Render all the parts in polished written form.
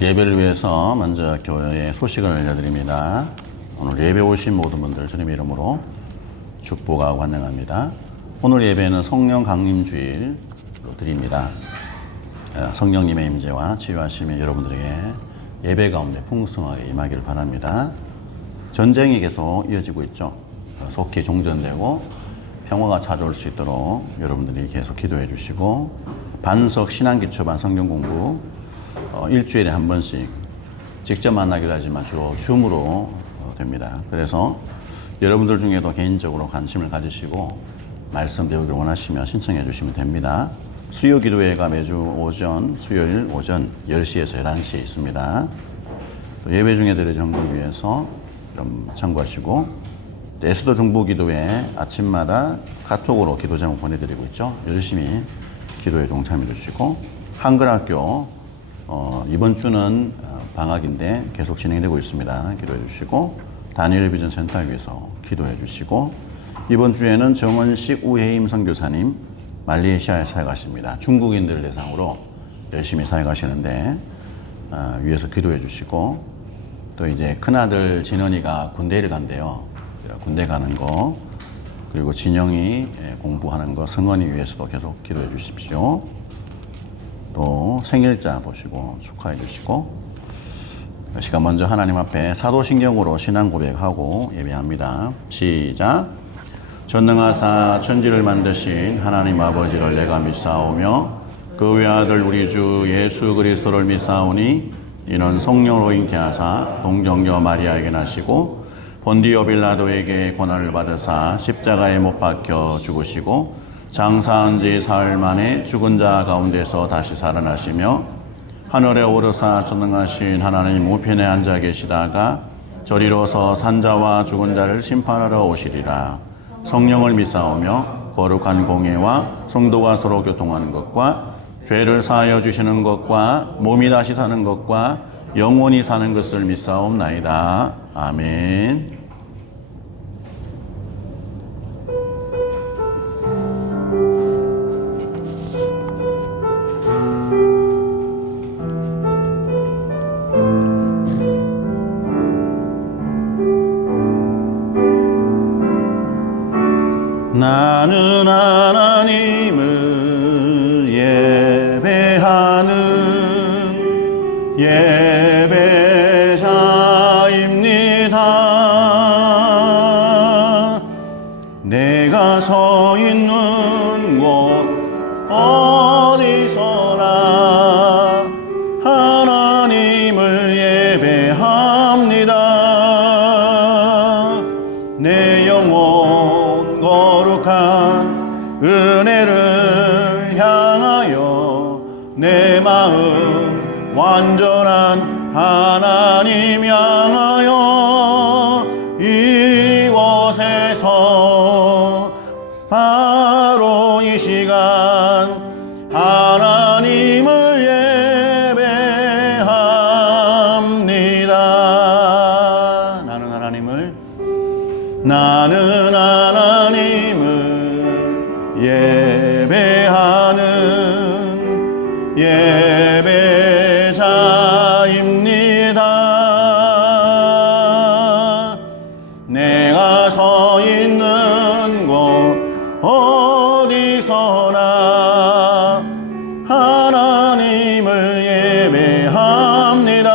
예배를 위해서 먼저 교회의 소식을 알려드립니다. 오늘 예배 오신 모든 분들 주님의 이름으로 축복하고 환영합니다. 오늘 예배는 성령 강림주일로 드립니다. 성령님의 임재와 치유하심이 여러분들에게 예배 가운데 풍성하게 임하기를 바랍니다. 전쟁이 계속 이어지고 있죠. 속히 종전되고 평화가 찾아올 수 있도록 여러분들이 계속 기도해 주시고, 반석 신앙기초반 성경 공부 일주일에 한 번씩 직접 만나기도 하지만 주로 줌으로 됩니다. 그래서 여러분들 중에도 개인적으로 관심을 가지시고 말씀 배우기를 원하시면 신청해 주시면 됩니다. 수요 기도회가 매주 오전, 수요일 오전 10시에서 11시에 있습니다. 또 예배 중에 드려진 헌금을 위해서 좀 참고하시고, 에스더 중보기도회 아침마다 카톡으로 기도 제목 보내드리고 있죠. 열심히 기도에 동참해 주시고, 한글학교 이번 주는 방학인데 계속 진행되고 있습니다. 기도해 주시고, 다니엘 비전 센터 위해서 기도해 주시고, 이번 주에는 정원식 우혜임 선교사님 말레이시아에 사역하십니다. 중국인들을 대상으로 열심히 사역하시는데 위해서 기도해 주시고, 또 이제 큰아들 진원이가 군대를 간대요. 군대 가는 거, 그리고 진영이 공부하는 거, 승원이 위해서도 계속 기도해 주십시오. 또 생일자 보시고 축하해 주시고, 시간 먼저 하나님 앞에 사도신경으로 신앙 고백하고 예배합니다. 시작. 전능하사 천지를 만드신 하나님 아버지를 내가 믿사오며 그 외아들 우리 주 예수 그리스도를 믿사오니 이는 성령으로 잉태하사 동정녀 마리아에게 나시고 본디오 빌라도에게 고난을 받으사 십자가에 못 박혀 죽으시고 장사한 지 사흘 만에 죽은 자 가운데서 다시 살아나시며 하늘에 오르사 전능하신 하나님 우편에 앉아 계시다가 저리로서 산자와 죽은 자를 심판하러 오시리라. 성령을 믿사오며 거룩한 공예와 성도가 서로 교통하는 것과 죄를 사하여 주시는 것과 몸이 다시 사는 것과 영원히 사는 것을 믿사옵나이다. 아멘. 나는 하나님을 예배하는 예배자입니다. 내가 서 있는 곳 어디서나 하나님을 예배합니다. 내 영혼 거룩한 은혜를 향하여 내 마음 완전한 하나님 향하여 이곳에서 바로 이 시간 하나님을 예배합니다. 나는 하나님을 예배하는 예배자입니다. 내가 서 있는 곳 어디서나 하나님을 예배합니다.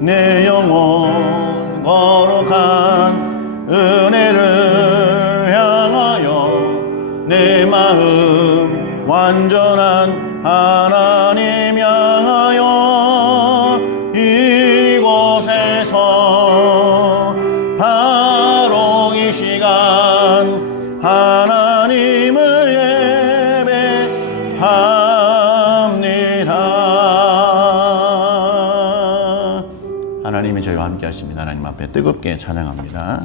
내 영혼 거룩한 은혜를 향하여 내 마음 완전한 하나님 향하여 이곳에서 바로 이 시간 하나님을 예배합니다. 하나님이 저희와 함께 하십니다. 하나님 앞에 뜨겁게 찬양합니다.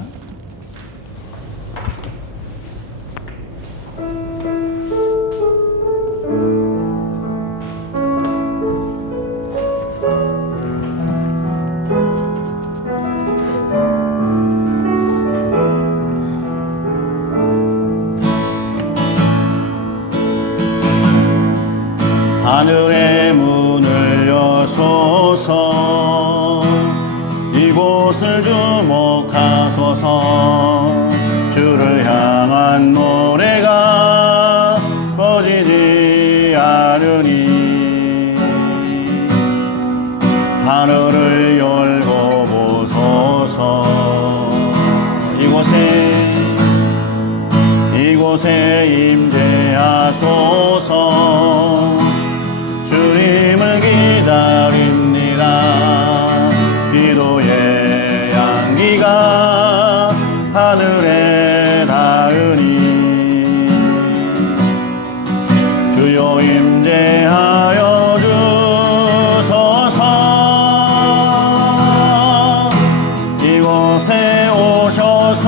하늘의 문을 주소서. 이곳을 주목하소서. 주를 향한 노래가 꺼지지 않으니 하늘을 열고 보소서. 이곳에 임재하소서. 주님을 기다립니다. 기도의 향기가 하늘에 닿으니 주여 임재하여 주소서. 이곳에 오셔서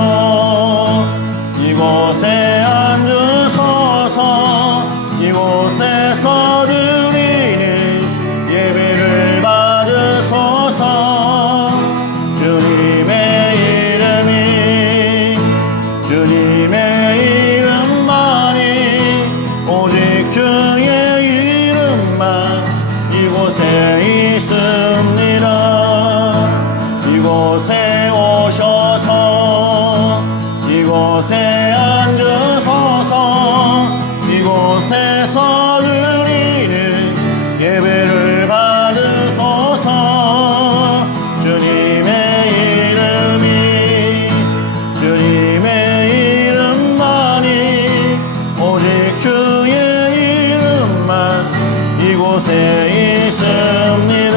이곳에 앉으소서. 이곳에서 드리는 예배를 받으소서. 주님의 이름만이 오직 주의 이름만 이곳에 있습니다. 이곳에 오셔서 이곳에 앉으소서. 이곳에서 드리는 예배를 받으소서. 주님의 이름만이 오직 주의 이름만 이곳에 있습니다.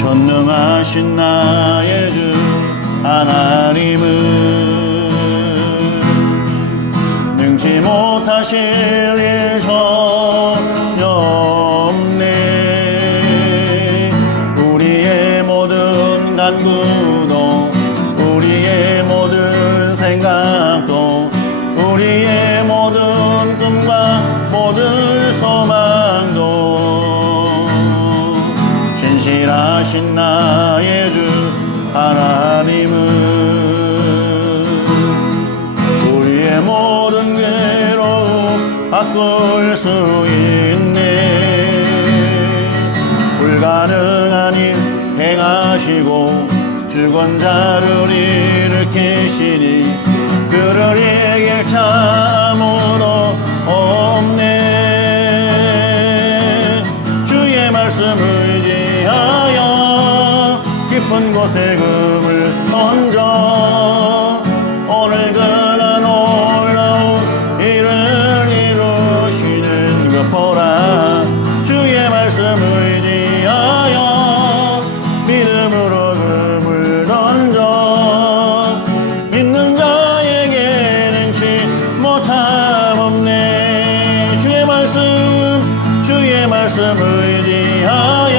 전능하신 나의 주 하나님은 능치 못하실 일 전혀 없네. 우리의 모든 간구도 우리의 모든 생각도 우리의 모든 꿈과 모든 소망도 진실하신 나의 주 하나님은 우리의 모든 괴로움 바꿀 수 있네. 불가능한 일 행하시고 주권자를 일으키시니 그를 이길 자 아무도 없네. 주의 말씀을 의지하여 깊은 곳에 금을 던져 오늘 그가 놀라운 일을 이루시는 것 보라. 주의 말씀을 의지하여 믿음으로 금을 던져 믿는 자에게는 치 못함 없네. 주의 말씀을 의지하여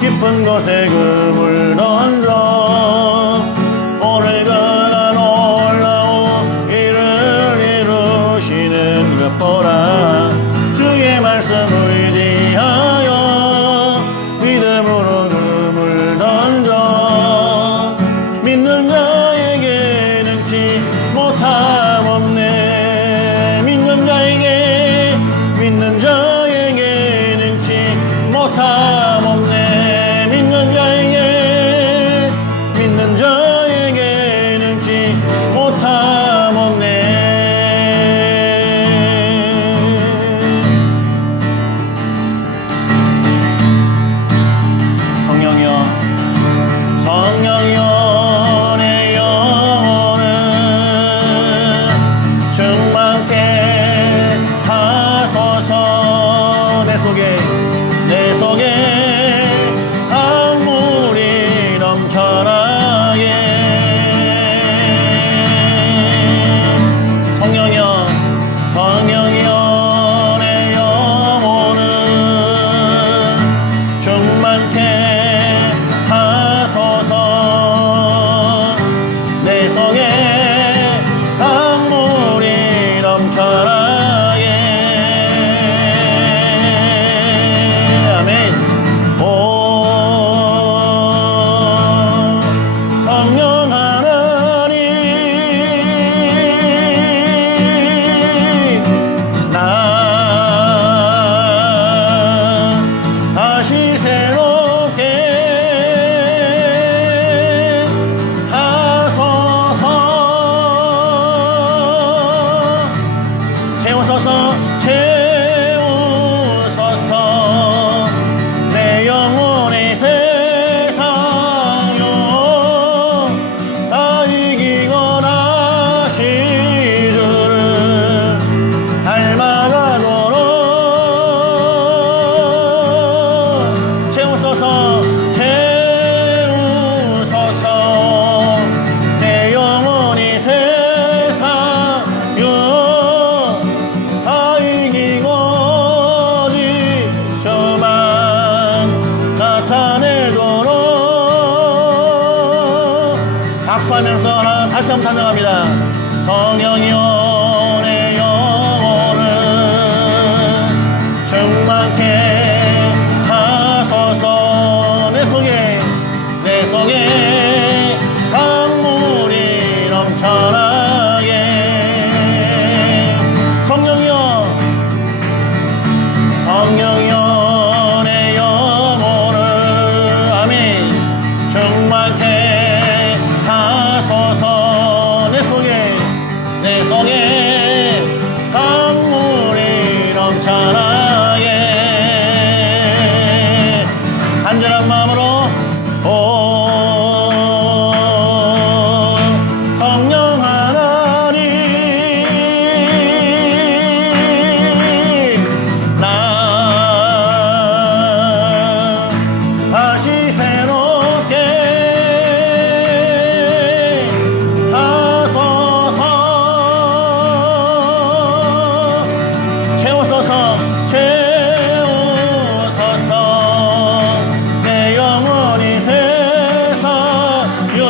깊은 곳에 금을 던져 박수하면서 하나 다시 한번 찬양합니다. 성령이여 내 영혼을 충만케 하소서. 내 속에 강물이 넘쳐나게. 성령이여 내 영혼을 아멘 충만케 하소서. 내 속에 강물이 넘쳐나게. 간절한 마음으로 성령 하나님 나 다시 새롭게 하소서. 채우소서 내 영혼이 세상여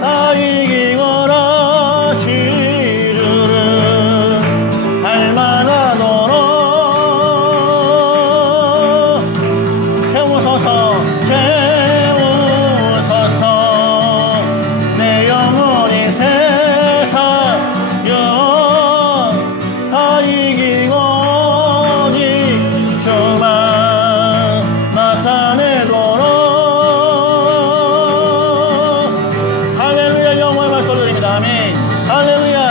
다 이기거라. 시주를 닮아가도록 채우소서 내 영혼이 세상여 다 이기고 오직 주만 나타내도록. 할렐루야. 영광의 말씀 드립니다. 아멘. 할렐루야.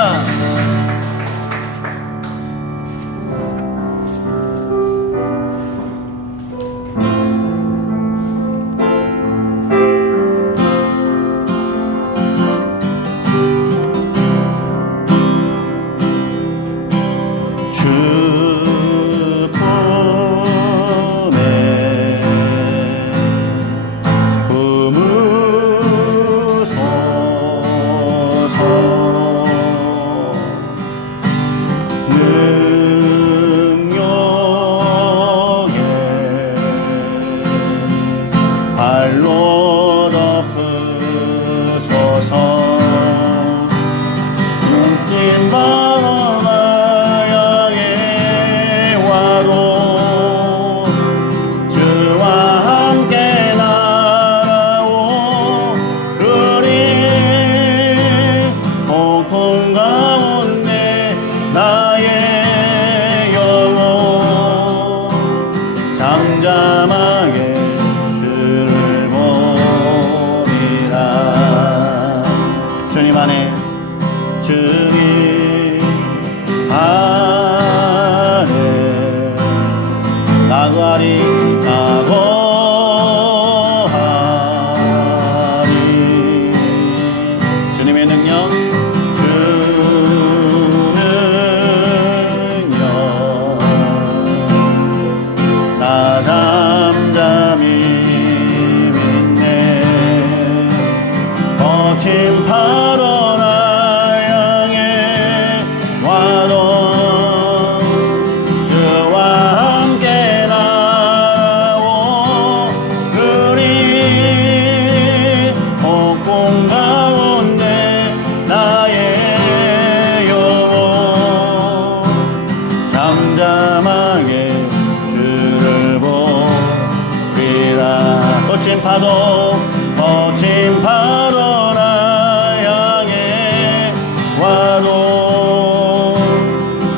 발로 덮으소서. 눈빛 바로 나에게 와도 주와 함께 날아오르리. 폭풍 가운데 나의 영혼 잠잠하게 주님 안에 나고하리 주님의 능력 나 잠잠히 믿네. 거친 파도 나 향해 와도 주와 함께 날아오르리. 폭풍 가운데 나의 영혼 잠잠하게 주를 보리라. 거친 파도 나 향해 와도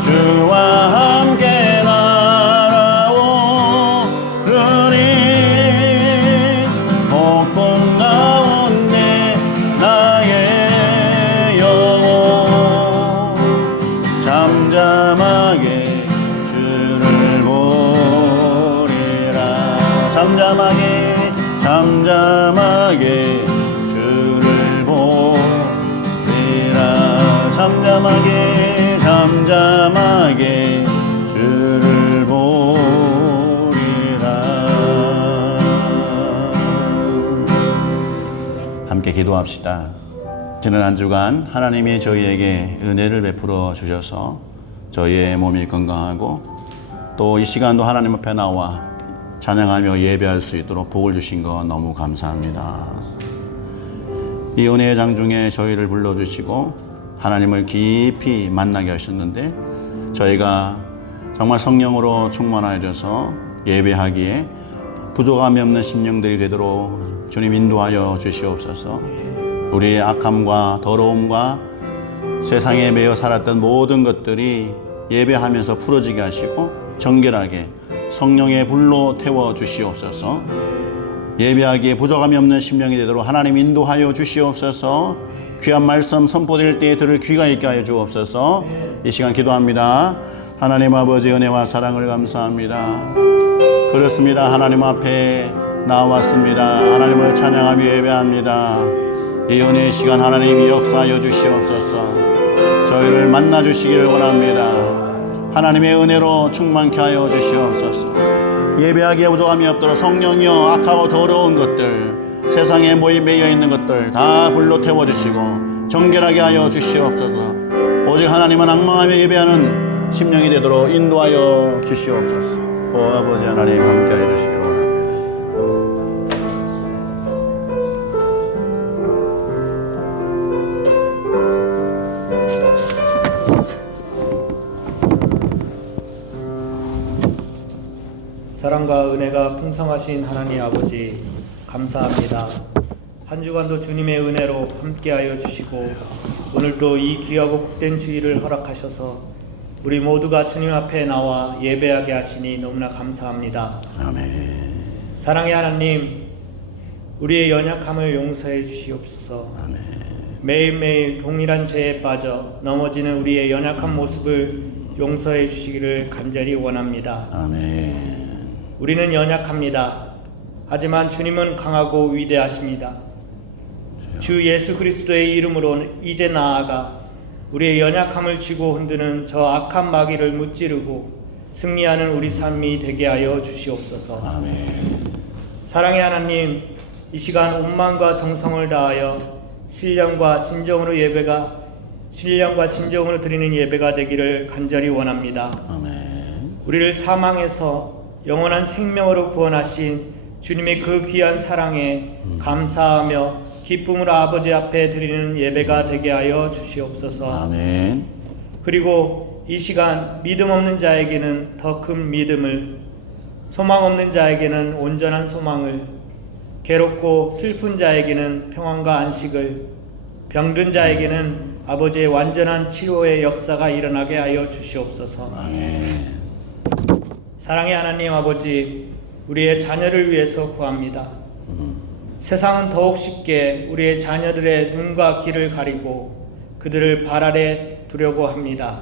주와 함께 날아오르리. 폭풍 가운데 나의 영혼 잠잠하게 주를 보리라. 잠잠하게 주를 보리라. 잠잠하게 주를 보리라. 함께 기도합시다. 지난 한 주간 하나님이 저희에게 은혜를 베풀어 주셔서 저희의 몸이 건강하고 또 이 시간도 하나님 앞에 나와 찬양하며 예배할 수 있도록 복을 주신 것 너무 감사합니다. 이 은혜의 장중에 저희를 불러주시고 하나님을 깊이 만나게 하셨는데 저희가 정말 성령으로 충만하여져서 예배하기에 부족함이 없는 심령들이 되도록 주님 인도하여 주시옵소서. 우리의 악함과 더러움과 세상에 매여 살았던 모든 것들이 예배하면서 풀어지게 하시고 정결하게 성령의 불로 태워 주시옵소서. 예배하기에 부족함이 없는 심령이 되도록 하나님 인도하여 주시옵소서. 귀한 말씀 선포될 때에 들을 귀가 있게 하여 주옵소서. 이 시간 기도합니다. 하나님 아버지 은혜와 사랑을 감사합니다. 그렇습니다. 하나님 앞에 나왔습니다. 하나님을 찬양하며 예배합니다. 이 은혜의 시간 하나님이 역사하여 주시옵소서. 저희를 만나 주시기를 원합니다. 하나님의 은혜로 충만케 하여 주시옵소서. 예배하기에 부족함이 없도록 성령이여 악하고 더러운 것들, 세상에 모이 매여 있는 것들 다 불로 태워주시고 정결하게 하여 주시옵소서. 오직 하나님은 앙망하며 예배하는 심령이 되도록 인도하여 주시옵소서. 오 아버지 하나님 함께하여 주시기를 원합니다. 사랑과 은혜가 풍성하신 하나님 아버지 감사합니다. 한 주간도 주님의 은혜로 함께하여 주시고 오늘도 이 귀하고 복된 주일을 허락하셔서 우리 모두가 주님 앞에 나와 예배하게 하시니 너무나 감사합니다. 아멘. 사랑의 하나님, 우리의 연약함을 용서해 주시옵소서. 아멘. 매일매일 동일한 죄에 빠져 넘어지는 우리의 연약한 모습을 용서해 주시기를 간절히 원합니다. 아멘. 우리는 연약합니다. 하지만 주님은 강하고 위대하십니다. 주 예수 그리스도의 이름으로 이제 나아가 우리의 연약함을 쥐고 흔드는 저 악한 마귀를 무찌르고 승리하는 우리 삶이 되게 하여 주시옵소서. 아멘. 사랑의 하나님, 이 시간 온마음과 정성을 다하여 신령과 진정으로 드리는 예배가 되기를 간절히 원합니다. 아멘. 우리를 사망에서 영원한 생명으로 구원하신 주님의 그 귀한 사랑에 감사하며 기쁨으로 아버지 앞에 드리는 예배가 되게 하여 주시옵소서. 아멘. 그리고 이 시간 믿음 없는 자에게는 더 큰 믿음을, 소망 없는 자에게는 온전한 소망을, 괴롭고 슬픈 자에게는 평안과 안식을, 병든 자에게는 아버지의 완전한 치료의 역사가 일어나게 하여 주시옵소서. 아멘. 사랑의 하나님 아버지, 우리의 자녀를 위해서 구합니다. 세상은 더욱 쉽게 우리의 자녀들의 눈과 귀를 가리고 그들을 발 아래 두려고 합니다.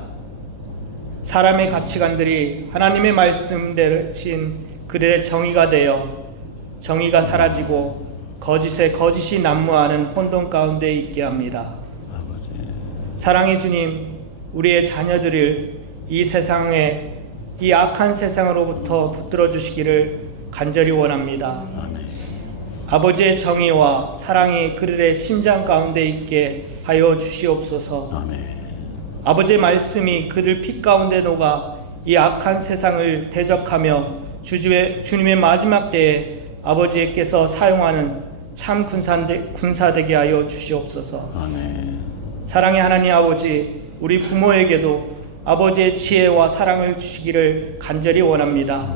사람의 가치관들이 하나님의 말씀 대신 그들의 정의가 되어 정의가 사라지고 거짓이 난무하는 혼돈 가운데 있게 합니다. 아버지. 사랑의 주님, 우리의 자녀들을 이 세상에, 이 악한 세상으로부터 붙들어 주시기를 간절히 원합니다. 아멘. 아버지의 정의와 사랑이 그들의 심장 가운데 있게 하여 주시옵소서. 아멘. 아버지의 말씀이 그들 피 가운데 녹아 이 악한 세상을 대적하며 주님의 마지막 때에 아버지께서 사용하는 참 군사 되게 하여 주시옵소서. 아멘. 사랑의 하나님 아버지, 우리 부모에게도 아버지의 지혜와 사랑을 주시기를 간절히 원합니다.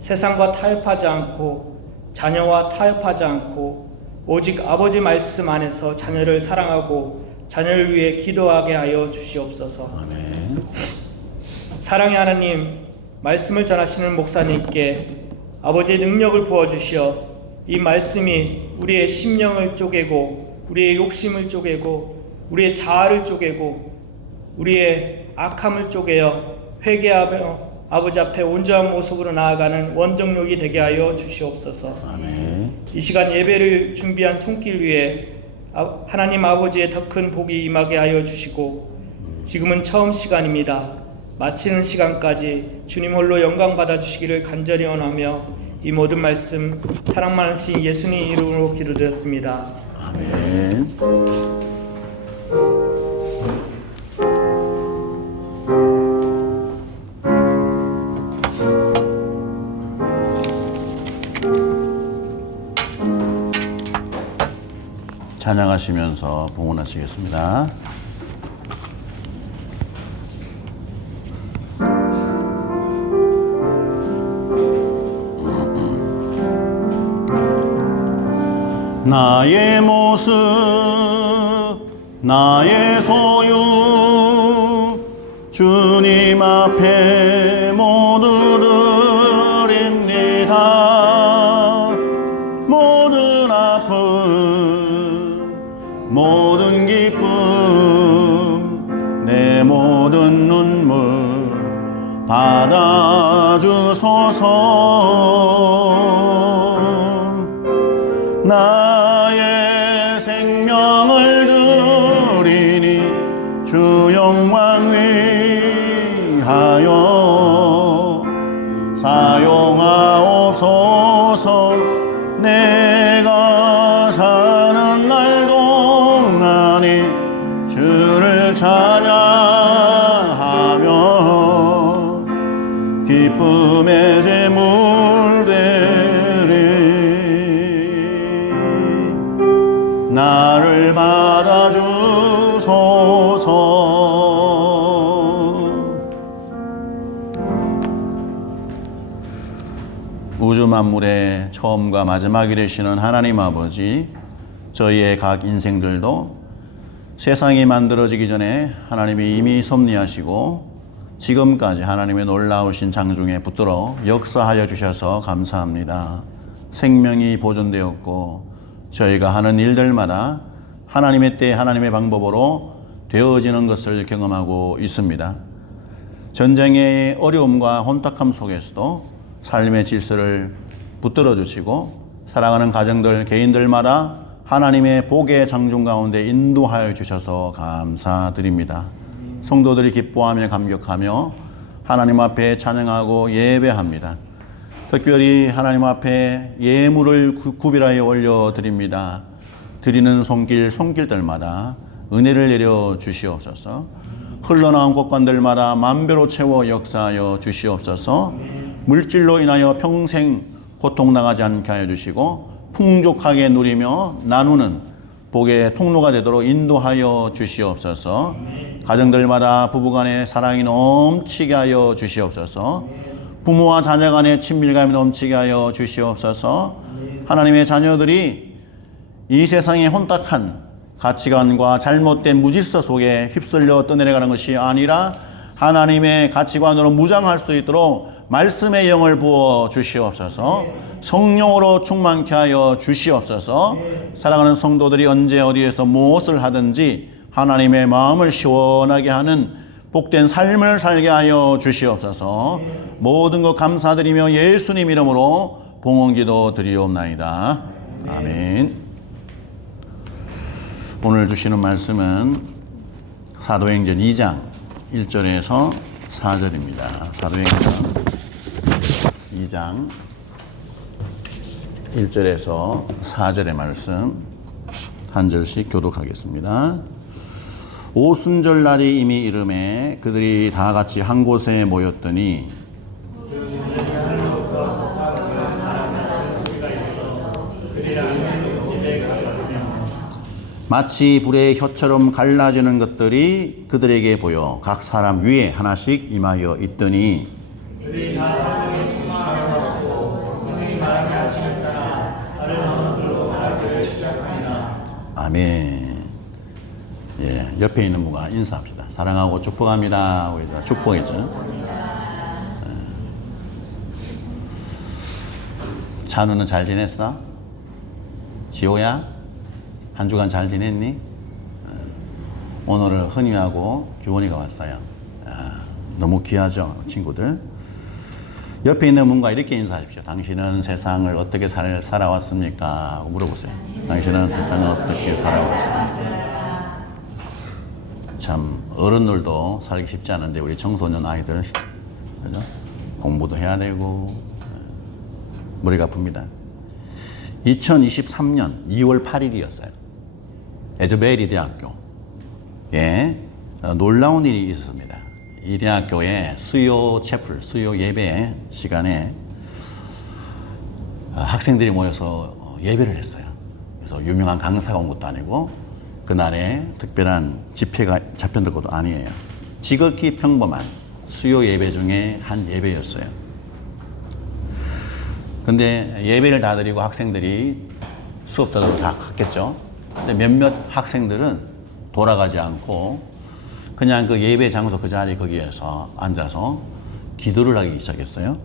세상과 타협하지 않고 자녀와 타협하지 않고 오직 아버지 말씀 안에서 자녀를 사랑하고 자녀를 위해 기도하게 하여 주시옵소서. 아멘. 사랑의 하나님, 말씀을 전하시는 목사님께 아버지의 능력을 부어주시어 이 말씀이 우리의 심령을 쪼개고 우리의 욕심을 쪼개고 우리의 자아를 쪼개고 우리의 악함을 쪼개어 회개하며 아버지 앞에 온전한 모습으로 나아가는 원동력이 되게 하여 주시옵소서. 아멘. 이 시간 예배를 준비한 손길 위에 하나님 아버지의 더 큰 복이 임하게 하여 주시고 지금은 처음 시간입니다. 마치는 시간까지 주님 홀로 영광 받아 주시기를 간절히 원하며 이 모든 말씀 사랑 많으신 예수님 이름으로 기도드렸습니다. 아멘. 찬양하시면서 봉헌하시겠습니다. 나의 모습 나의 소유 주님 앞에 모두 드립니다. 모든 아픔 모든 기쁨 내 모든 눈물 받아주소서. 나의 생명을 드리니 주 영광 위하여 사용하옵소서. 내가 사는 날 동안에 주를 찬양하며 기쁨의 제물 되리. 나를 받아주소서. 우주 만물의 처음과 마지막이 되시는 하나님 아버지, 저희의 각 인생들도 세상이 만들어지기 전에 하나님이 이미 섭리하시고 지금까지 하나님의 놀라우신 장중에 붙들어 역사하여 주셔서 감사합니다. 생명이 보존되었고 저희가 하는 일들마다 하나님의 때 하나님의 방법으로 되어지는 것을 경험하고 있습니다. 전쟁의 어려움과 혼탁함 속에서도 삶의 질서를 붙들어 주시고 사랑하는 가정들, 개인들마다 하나님의 복의 장중 가운데 인도하여 주셔서 감사드립니다. 성도들이 기뻐하며 감격하며 하나님 앞에 찬양하고 예배합니다. 특별히 하나님 앞에 예물을 구별하여 올려드립니다. 드리는 손길들마다 은혜를 내려 주시옵소서. 흘러나온 곳간들마다 만배로 채워 역사하여 주시옵소서. 물질로 인하여 평생 고통당하지 않게 하여 주시고 풍족하게 누리며 나누는 복의 통로가 되도록 인도하여 주시옵소서. 가정들마다 부부간의 사랑이 넘치게 하여 주시옵소서. 부모와 자녀 간의 친밀감이 넘치게 하여 주시옵소서. 하나님의 자녀들이 이 세상의 혼탁한 가치관과 잘못된 무질서 속에 휩쓸려 떠내려가는 것이 아니라 하나님의 가치관으로 무장할 수 있도록 말씀의 영을 부어 주시옵소서. 성령으로 충만케 하여 주시옵소서. 사랑하는 성도들이 언제 어디에서 무엇을 하든지 하나님의 마음을 시원하게 하는 복된 삶을 살게 하여 주시옵소서. 모든 것 감사드리며 예수님 이름으로 봉헌기도 드리옵나이다. 아멘. 오늘 주시는 말씀은 사도행전 2장 1절에서 4절입니다. 사도행전 2장 1절에서 4절의 말씀 한 절씩 교독하겠습니다. 오순절 날이 이미 이름에 그들이 다 같이 한 곳에 모였더니 마치 불의 혀처럼 갈라지는 것들이 그들에게 보여 각 사람 위에 하나씩 임하여 있더니 그들이 다 성령에 충만하고 성령이 말하게 하시는 자나 다른 언어로 말하기를 시작하니라. 아멘. 예, 옆에 있는 분과 인사합시다. 사랑하고 축복합니다 하고 해서 축복했죠. 찬우는 잘 지냈어? 지호야? 한 주간 잘 지냈니? 오늘은 흔히하고 규원이가 왔어요. 너무 귀하죠, 친구들? 옆에 있는 분과 이렇게 인사하십시오. 당신은 세상을 어떻게 살아왔습니까? 물어보세요. 당신은 세상을 어떻게 살아왔습니까? 참 어른들도 살기 쉽지 않은데 우리 청소년 아이들 그죠? 공부도 해야 되고 머리가 아픕니다. 2023년 2월 8일이었어요. 에즈베리 대학교 놀라운 일이 있었습니다. 이 대학교의 수요 예배 시간에 학생들이 모여서 예배를 했어요. 그래서 유명한 강사가 온 것도 아니고 그날에 특별한 집회가 잡혀들 것도 아니에요. 지극히 평범한 수요 예배 중에 한 예배였어요. 근데 예배를 다 드리고 학생들이 수업 들어도 다 갔겠죠. 근데 몇몇 학생들은 돌아가지 않고 그냥 그 예배 장소 그 자리 거기에서 앉아서 기도를 하기 시작했어요.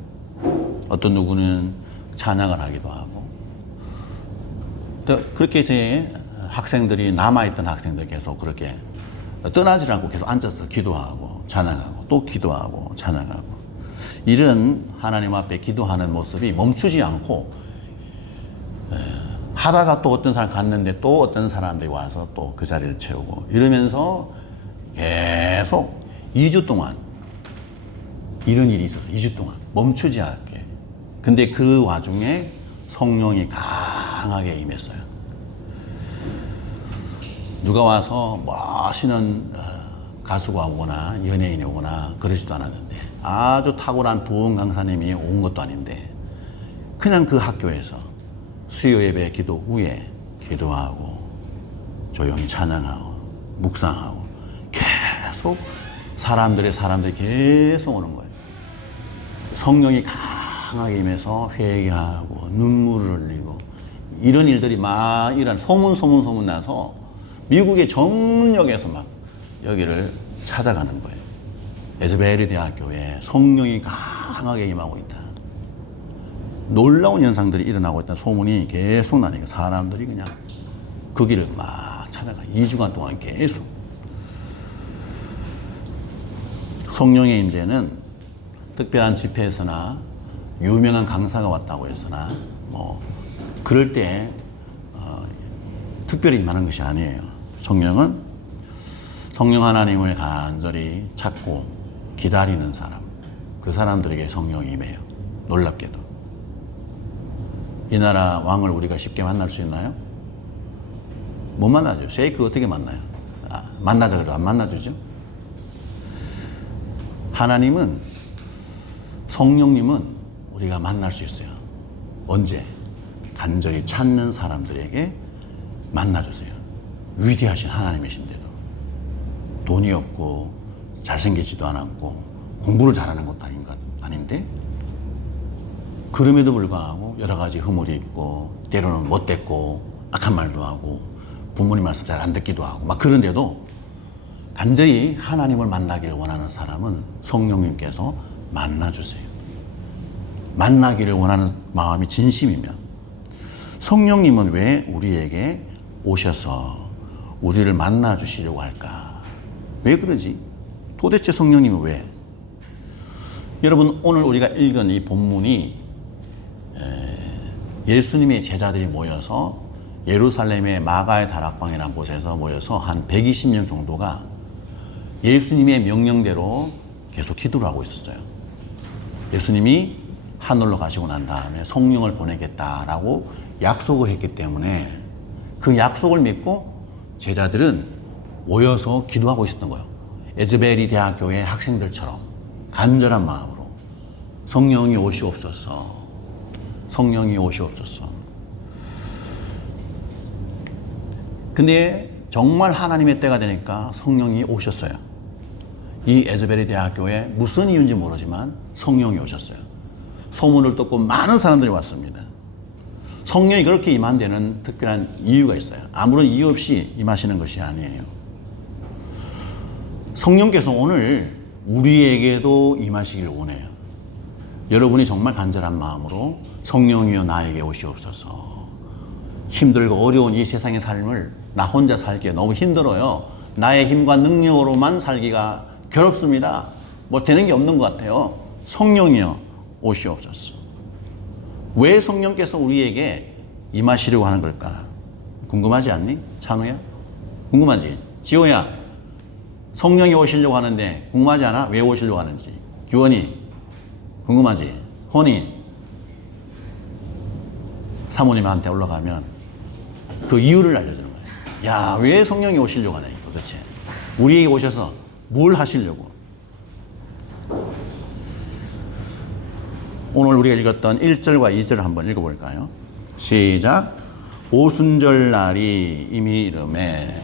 어떤 누구는 찬양을 하기도 하고. 그렇게 이제 학생들이, 남아있던 학생들 계속 그렇게 떠나지 않고 계속 앉아서 기도하고 찬양하고 또 기도하고 찬양하고, 이런 하나님 앞에 기도하는 모습이 멈추지 않고 하다가 또 어떤 사람 갔는데 또 어떤 사람들이 와서 또 그 자리를 채우고 이러면서 계속 2주 동안 이런 일이 있었어요. 2주 동안 멈추지 않게. 근데 그 와중에 성령이 강하게 임했어요. 누가 와서 멋있는 가수가 오거나 연예인이 오거나 그러지도 않았는데, 아주 탁월한 부흥 강사님이 온 것도 아닌데 그냥 그 학교에서 수요 예배 기도 후에 기도하고 조용히 찬양하고 묵상하고 계속 사람들이 계속 오는 거예요. 성령이 강하게 임해서 회개하고 눈물을 흘리고 이런 일들이 막 소문 나서 미국의 전역에서 막 여기를 찾아가는 거예요. 에즈베리 대학교에 성령이 강하게 임하고 있다. 놀라운 현상들이 일어나고 있다는 소문이 계속 나니까 사람들이 그냥 그 길을 막 찾아가. 2주간 동안 계속. 성령의 임재는 특별한 집회에서나 유명한 강사가 왔다고 했으나 뭐 그럴 때 특별히 임하는 것이 아니에요. 성령 하나님을 간절히 찾고 기다리는 사람, 그 사람들에게 성령이 임해요. 놀랍게도. 이 나라 왕을 우리가 쉽게 만날 수 있나요? 못 만나죠. 쉐이크 어떻게 만나요? 만나자 그래도 안 만나주죠. 하나님은, 성령님은 우리가 만날 수 있어요. 언제? 간절히 찾는 사람들에게 만나주세요. 위대하신 하나님이신데도 돈이 없고 잘생기지도 않았고 공부를 잘하는 것도 아닌데 그럼에도 불구하고 여러 가지 허물이 있고 때로는 못됐고 악한 말도 하고 부모님 말씀 잘 안 듣기도 하고 막 그런데도 간절히 하나님을 만나기를 원하는 사람은 성령님께서 만나주세요. 만나기를 원하는 마음이 진심이면. 성령님은 왜 우리에게 오셔서 우리를 만나주시려고 할까? 왜 그러지? 도대체 성령님은 왜? 여러분, 오늘 우리가 읽은 이 본문이 예수님의 제자들이 모여서 예루살렘의 마가의 다락방이라는 곳에서 모여서 한 120명 정도가 예수님의 명령대로 계속 기도를 하고 있었어요. 예수님이 하늘로 가시고 난 다음에 성령을 보내겠다라고 약속을 했기 때문에 그 약속을 믿고 제자들은 모여서 기도하고 있었던 거예요. 에즈베리 대학교의 학생들처럼 간절한 마음으로 성령이 오시옵소서, 성령이 오시옵소서. 근데 정말 하나님의 때가 되니까 성령이 오셨어요. 이 에즈베리 대학교에 무슨 이유인지 모르지만 성령이 오셨어요. 소문을 듣고 많은 사람들이 왔습니다. 성령이 그렇게 임한 데는 특별한 이유가 있어요. 아무런 이유 없이 임하시는 것이 아니에요. 성령께서 오늘 우리에게도 임하시길 원해요. 여러분이 정말 간절한 마음으로 성령이여 나에게 오시옵소서. 힘들고 어려운 이 세상의 삶을 나 혼자 살기에 너무 힘들어요. 나의 힘과 능력으로만 살기가 괴롭습니다. 뭐 되는 게 없는 것 같아요. 성령이여 오시옵소서. 왜 성령께서 우리에게 임하시려고 하는 걸까? 궁금하지 않니? 찬우야? 궁금하지? 지호야? 성령이 오시려고 하는데 궁금하지 않아? 왜 오시려고 하는지. 규원이? 궁금하지? 혼이? 사모님한테 올라가면 그 이유를 알려주는 거예요. 야, 왜 성령이 오시려고 하냐, 도대체. 우리에게 오셔서 뭘 하시려고. 오늘 우리가 읽었던 1절과 2절을 한번 읽어볼까요? 시작. 오순절 날이 이미 이름에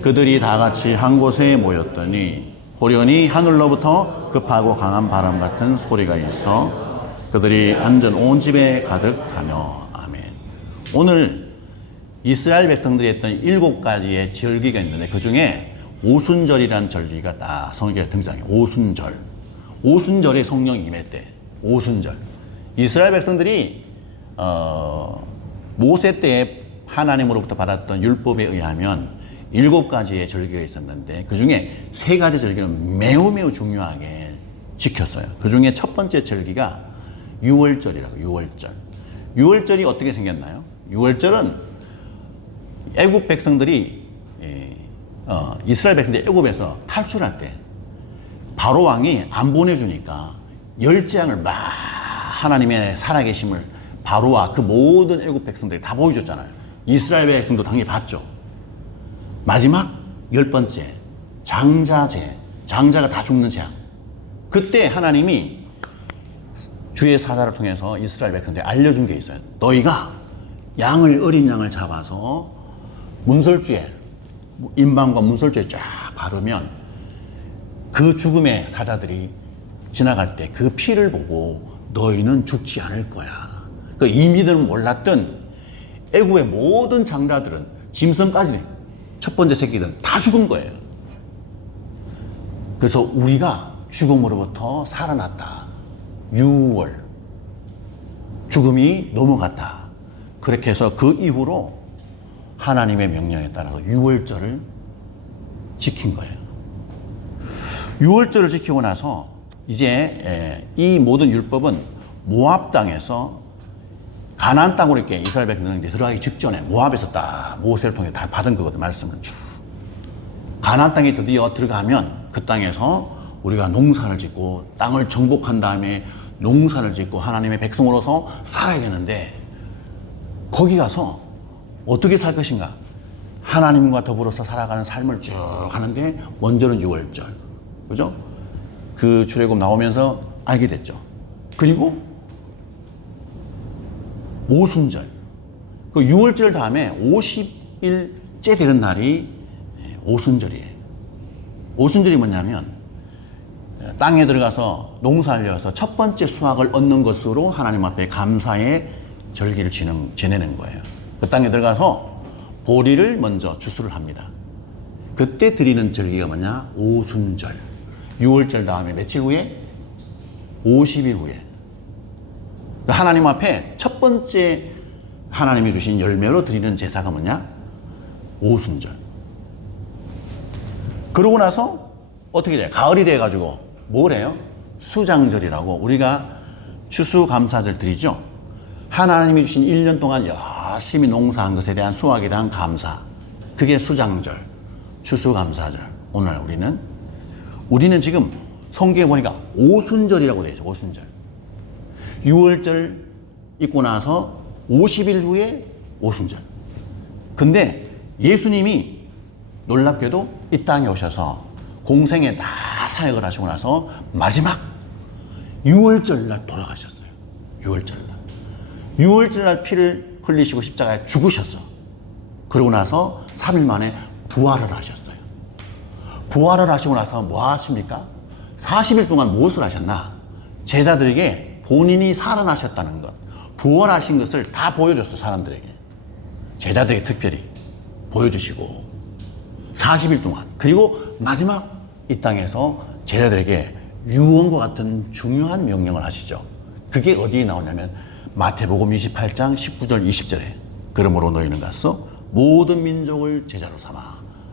그들이 다 같이 한 곳에 모였더니 호련히 하늘로부터 급하고 강한 바람 같은 소리가 있어 그들이 앉은 온 집에 가득하며 아멘. 오늘 이스라엘 백성들이 했던 7가지의 절기가 있는데 그 중에 오순절이라는 절기가 딱 성경에 등장해요. 오순절. 오순절에 성령이 임했대. 오순절. 이스라엘 백성들이 모세 때에 하나님으로부터 받았던 율법에 의하면 7가지의 절기가 있었는데 그 중에 3가지 절기는 매우 중요하게 지켰어요. 그 중에 첫 번째 절기가 유월절이라고. 유월절. 유월절이 어떻게 생겼나요? 유월절은 애국 백성들이 이스라엘 백성들이 애국에서 탈출할 때 바로 왕이 안 보내주니까 열재앙을 막 하나님의 살아계심을 바로와 그 모든 애국 백성들이 다 보여줬잖아요. 이스라엘 백성도 당연히 봤죠. 마지막 10번째 장자제, 장자가 다 죽는 재앙. 그때 하나님이 주의 사자를 통해서 이스라엘 백성들에 알려준 게 있어요. 너희가 어린 양을 잡아서 문설주에, 임방과 문설주에 쫙 바르면 그 죽음의 사자들이 지나갈 때 그 피를 보고 너희는 죽지 않을 거야. 그 이미들은 몰랐던 애국의 모든 장자들은 짐승까지 첫 번째 새끼들은 다 죽은 거예요. 그래서 우리가 죽음으로부터 살아났다. 유월. 죽음이 넘어갔다. 그렇게 해서 그 이후로 하나님의 명령에 따라서 유월절을 지킨 거예요. 유월절을 지키고 나서 이제 이 모든 율법은 모압 땅에서 가나안 땅으로 이렇게 이스라엘 백성들이 들어가기 직전에 모압에서 딱 모세를 통해 다 받은 거거든. 말씀을 쭉. 가나안 땅에 드디어 들어가면 그 땅에서 우리가 농사를 짓고 땅을 정복한 다음에 농사를 짓고 하나님의 백성으로서 살아야 되는데 거기 가서 어떻게 살 것인가? 하나님과 더불어서 살아가는 삶을 쭉 하는데 먼저는 유월절. 그죠? 그 출애굽 나오면서 알게 됐죠. 그리고 오순절. 그 유월절 다음에 50일째 되는 날이 오순절이에요. 오순절이 뭐냐면 땅에 들어가서 농사를 지어서 첫 번째 수확을 얻는 것으로 하나님 앞에 감사의 절기를 지내는 거예요. 그 땅에 들어가서 보리를 먼저 추수를 합니다. 그때 드리는 절기가 뭐냐? 오순절. 6월절 다음에 며칠 후에? 50일 후에. 하나님 앞에 첫 번째 하나님이 주신 열매로 드리는 제사가 뭐냐? 오순절. 그러고 나서 어떻게 돼요? 가을이 돼가지고 뭐래요? 수장절이라고 우리가 추수감사절 드리죠. 하나님이 주신 1년 동안 열심히 농사한 것에 대한 수확에 대한 감사. 그게 수장절, 추수감사절. 오늘 우리는 지금 성경에 보니까 오순절이라고 되어 있죠. 오순절. 6월절 있고 나서 50일 후에 오순절. 근데 예수님이 놀랍게도 이 땅에 오셔서 공생에 다 사역을 하시고 나서 마지막 6월절 날 돌아가셨어요. 6월절 날. 6월절 날 피를 흘리시고 십자가에 죽으셨어. 그러고 나서 3일 만에 부활을 하셨어요. 부활을 하시고 나서 뭐 하십니까? 40일 동안 무엇을 하셨나? 제자들에게 본인이 살아나셨다는 것, 부활하신 것을 다 보여줬어. 사람들에게. 제자들에게 특별히 보여주시고 40일 동안. 그리고 마지막 이 땅에서 제자들에게 유언과 같은 중요한 명령을 하시죠. 그게 어디에 나오냐면 마태복음 28장 19절 20절에 그러므로 너희는 가서 모든 민족을 제자로 삼아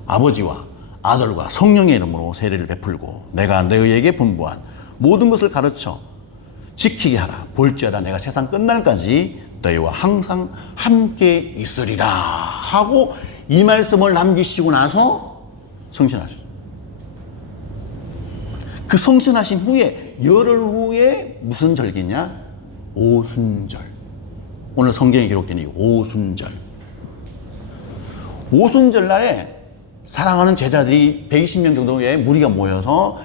아버지와 아들과 성령의 이름으로 세례를 베풀고 내가 너희에게 분부한 모든 것을 가르쳐 지키게 하라. 볼지어다 내가 세상 끝날까지 너희와 항상 함께 있으리라 하고 이 말씀을 남기시고 나서 성신하셨어요. 그 성신하신 후에 열흘 후에 무슨 절기냐? 오순절. 오늘 성경에 기록된 이 오순절. 오순절 날에 사랑하는 제자들이 120명 정도의 무리가 모여서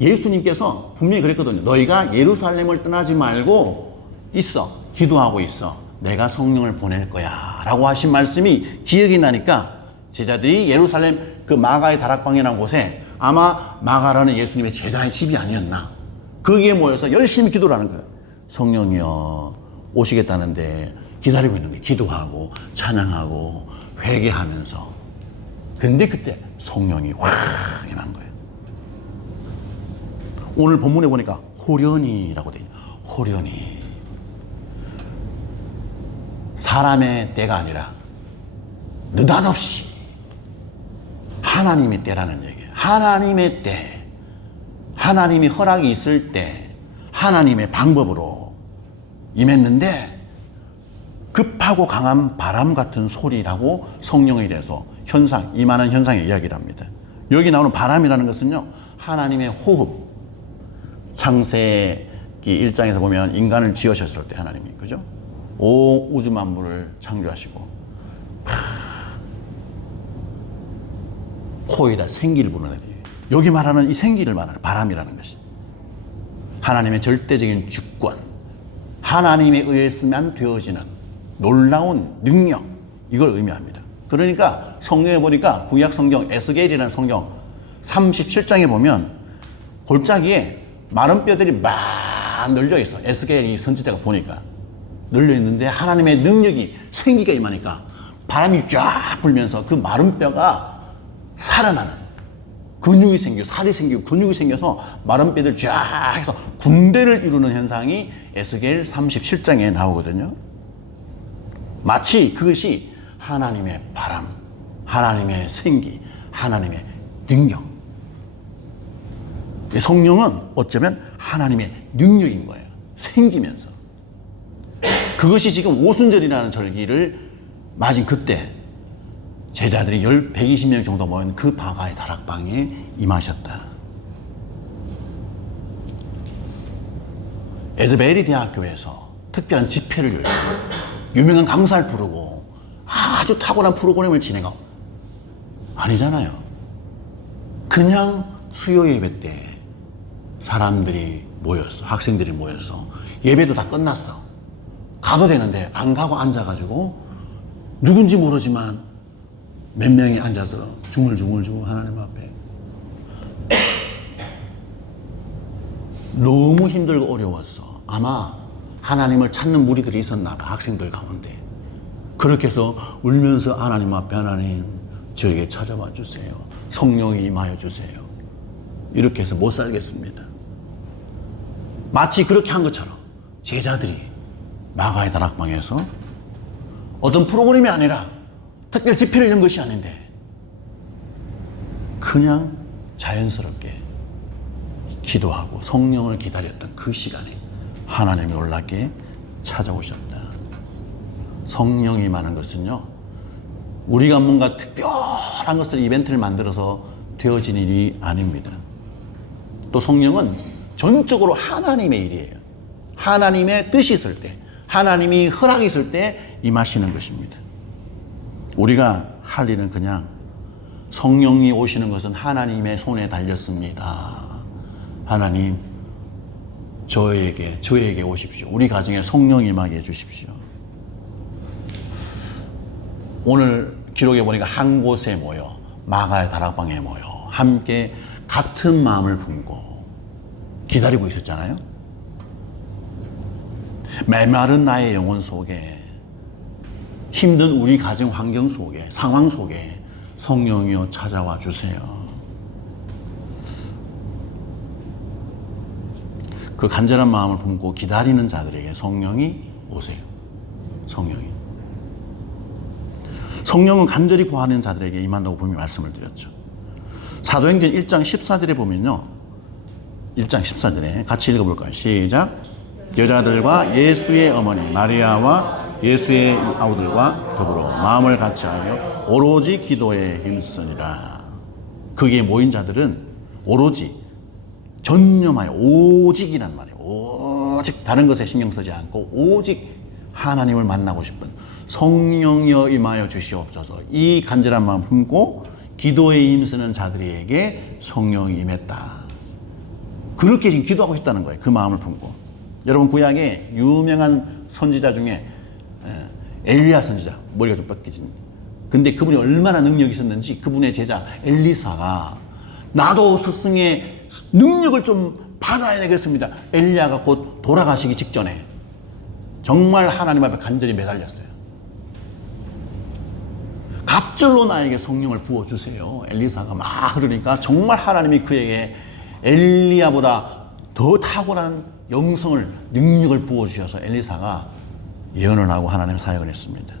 예수님께서 분명히 그랬거든요. 너희가 예루살렘을 떠나지 말고 있어. 기도하고 있어. 내가 성령을 보낼 거야 라고 하신 말씀이 기억이 나니까 제자들이 예루살렘 그 마가의 다락방이라는 곳에 아마 마가라는 예수님의 제자의 집이 아니었나, 거기에 모여서 열심히 기도를 하는 거예요. 성령이여 오시겠다는데 기다리고 있는 거예요. 기도하고 찬양하고 회개하면서. 근데 그때 성령이 확 임한 거예요. 오늘 본문에 보니까 호련히라고 돼요. 호련히. 사람의 때가 아니라 느닷없이 하나님의 때라는 얘기예요. 하나님의 때, 하나님이 허락이 있을 때 하나님의 방법으로 임했는데 급하고 강한 바람 같은 소리라고 성령에 대해서 현상, 임하는 현상의 이야기를 합니다. 여기 나오는 바람이라는 것은요, 하나님의 호흡. 창세기 1장에서 보면 인간을 지으셨을 때 하나님이, 그죠? 온 우주 만물을 창조하시고 코에다 생기를 불어내요. 여기 말하는 이 생기를 말하는 바람이라는 것이 하나님의 절대적인 주권, 하나님에 의해서만 되어지는 놀라운 능력, 이걸 의미합니다. 그러니까 성경에 보니까 구약 성경 에스겔이라는 성경 37장에 보면 골짜기에 마른 뼈들이 막 널려 있어. 에스겔이 선지자가 보니까 널려 있는데 하나님의 능력이, 생기가 임하니까 바람이 쫙 불면서 그 마른 뼈가 살아나는, 근육이 생기고 살이 생기고 근육이 생겨서 마른 뼈들 쫙 해서 군대를 이루는 현상이 에스겔 37장에 나오거든요. 마치 그것이 하나님의 바람, 하나님의 생기, 하나님의 능력. 성령은 어쩌면 하나님의 능력인 거예요. 생기면서. 그것이 지금 오순절이라는 절기를 맞은 그때 제자들이 120명 정도 모인 그 바가의 다락방에 임하셨다. 에즈베리 대학교에서 특별한 집회를 열고 유명한 강사를 부르고 아주 탁월한 프로그램을 진행하고 아니잖아요. 그냥 수요 예배 때 사람들이 모였어. 학생들이 모여서 예배도 다 끝났어. 가도 되는데 안 가고 앉아가지고 누군지 모르지만 몇 명이 앉아서 중얼중얼 하나님 앞에 너무 힘들고 어려웠어. 아마 하나님을 찾는 무리들이 있었나 봐, 학생들 가운데. 그렇게 해서 울면서 하나님 앞에, 하나님 저에게 찾아와 주세요. 성령이 임하여 주세요. 이렇게 해서 못 살겠습니다. 마치 그렇게 한 것처럼 제자들이 마가의 다락방에서 어떤 프로그램이 아니라 특별 집회를 연 것이 아닌데 그냥 자연스럽게 기도하고 성령을 기다렸던 그 시간에 하나님이 놀랍게 찾아오셨다. 성령이 임하는 것은요, 우리가 뭔가 특별한 것을 이벤트를 만들어서 되어진 일이 아닙니다. 또 성령은 전적으로 하나님의 일이에요. 하나님의 뜻이 있을 때, 하나님이 허락이 있을 때 임하시는 것입니다. 우리가 할 일은 그냥 성령이 오시는 것은 하나님의 손에 달렸습니다. 하나님, 저에게 오십시오. 우리 가정에 성령 임하게 해주십시오. 오늘 기록에 보니까 한 곳에 모여, 마가의 다락방에 모여 함께 같은 마음을 품고 기다리고 있었잖아요. 메마른 나의 영혼 속에, 힘든 우리 가정 환경 속에, 상황 속에 성령이여 찾아와 주세요. 그 간절한 마음을 품고 기다리는 자들에게 성령이 오세요. 성령은 간절히 구하는 자들에게 임한다고 분명히 말씀을 드렸죠. 사도행전 1장 14절에 보면요, 1장 14절에 같이 읽어볼까요? 시작. 여자들과 예수의 어머니 마리아와 예수의 아우들과 더불어 마음을 같이하여 오로지 기도에 힘쓰니라. 거기에 모인 자들은 오로지, 전념하여, 오직이란 말이에요. 오직 다른 것에 신경 쓰지 않고 오직 하나님을 만나고 싶은 성령여 임하여 주시옵소서. 이 간절한 마음 품고 기도에 힘쓰는 자들에게 성령이 임했다. 그렇게 지금 기도하고 싶다는 거예요. 그 마음을 품고. 여러분, 구약에 유명한 선지자 중에 엘리야 선지자, 머리가 좀 뻗겨진. 근데 그분이 얼마나 능력이 있었는지 그분의 제자 엘리사가 나도 스승의 능력을 좀 받아야 되겠습니다. 엘리야가 곧 돌아가시기 직전에 정말 하나님 앞에 간절히 매달렸어요. 갑절로 나에게 성령을 부어주세요. 엘리사가 막 그러니까 정말 하나님이 그에게 엘리야보다 더 탁월한 영성을, 능력을 부어주셔서 엘리사가 예언을 하고 하나님의 사역을 했습니다.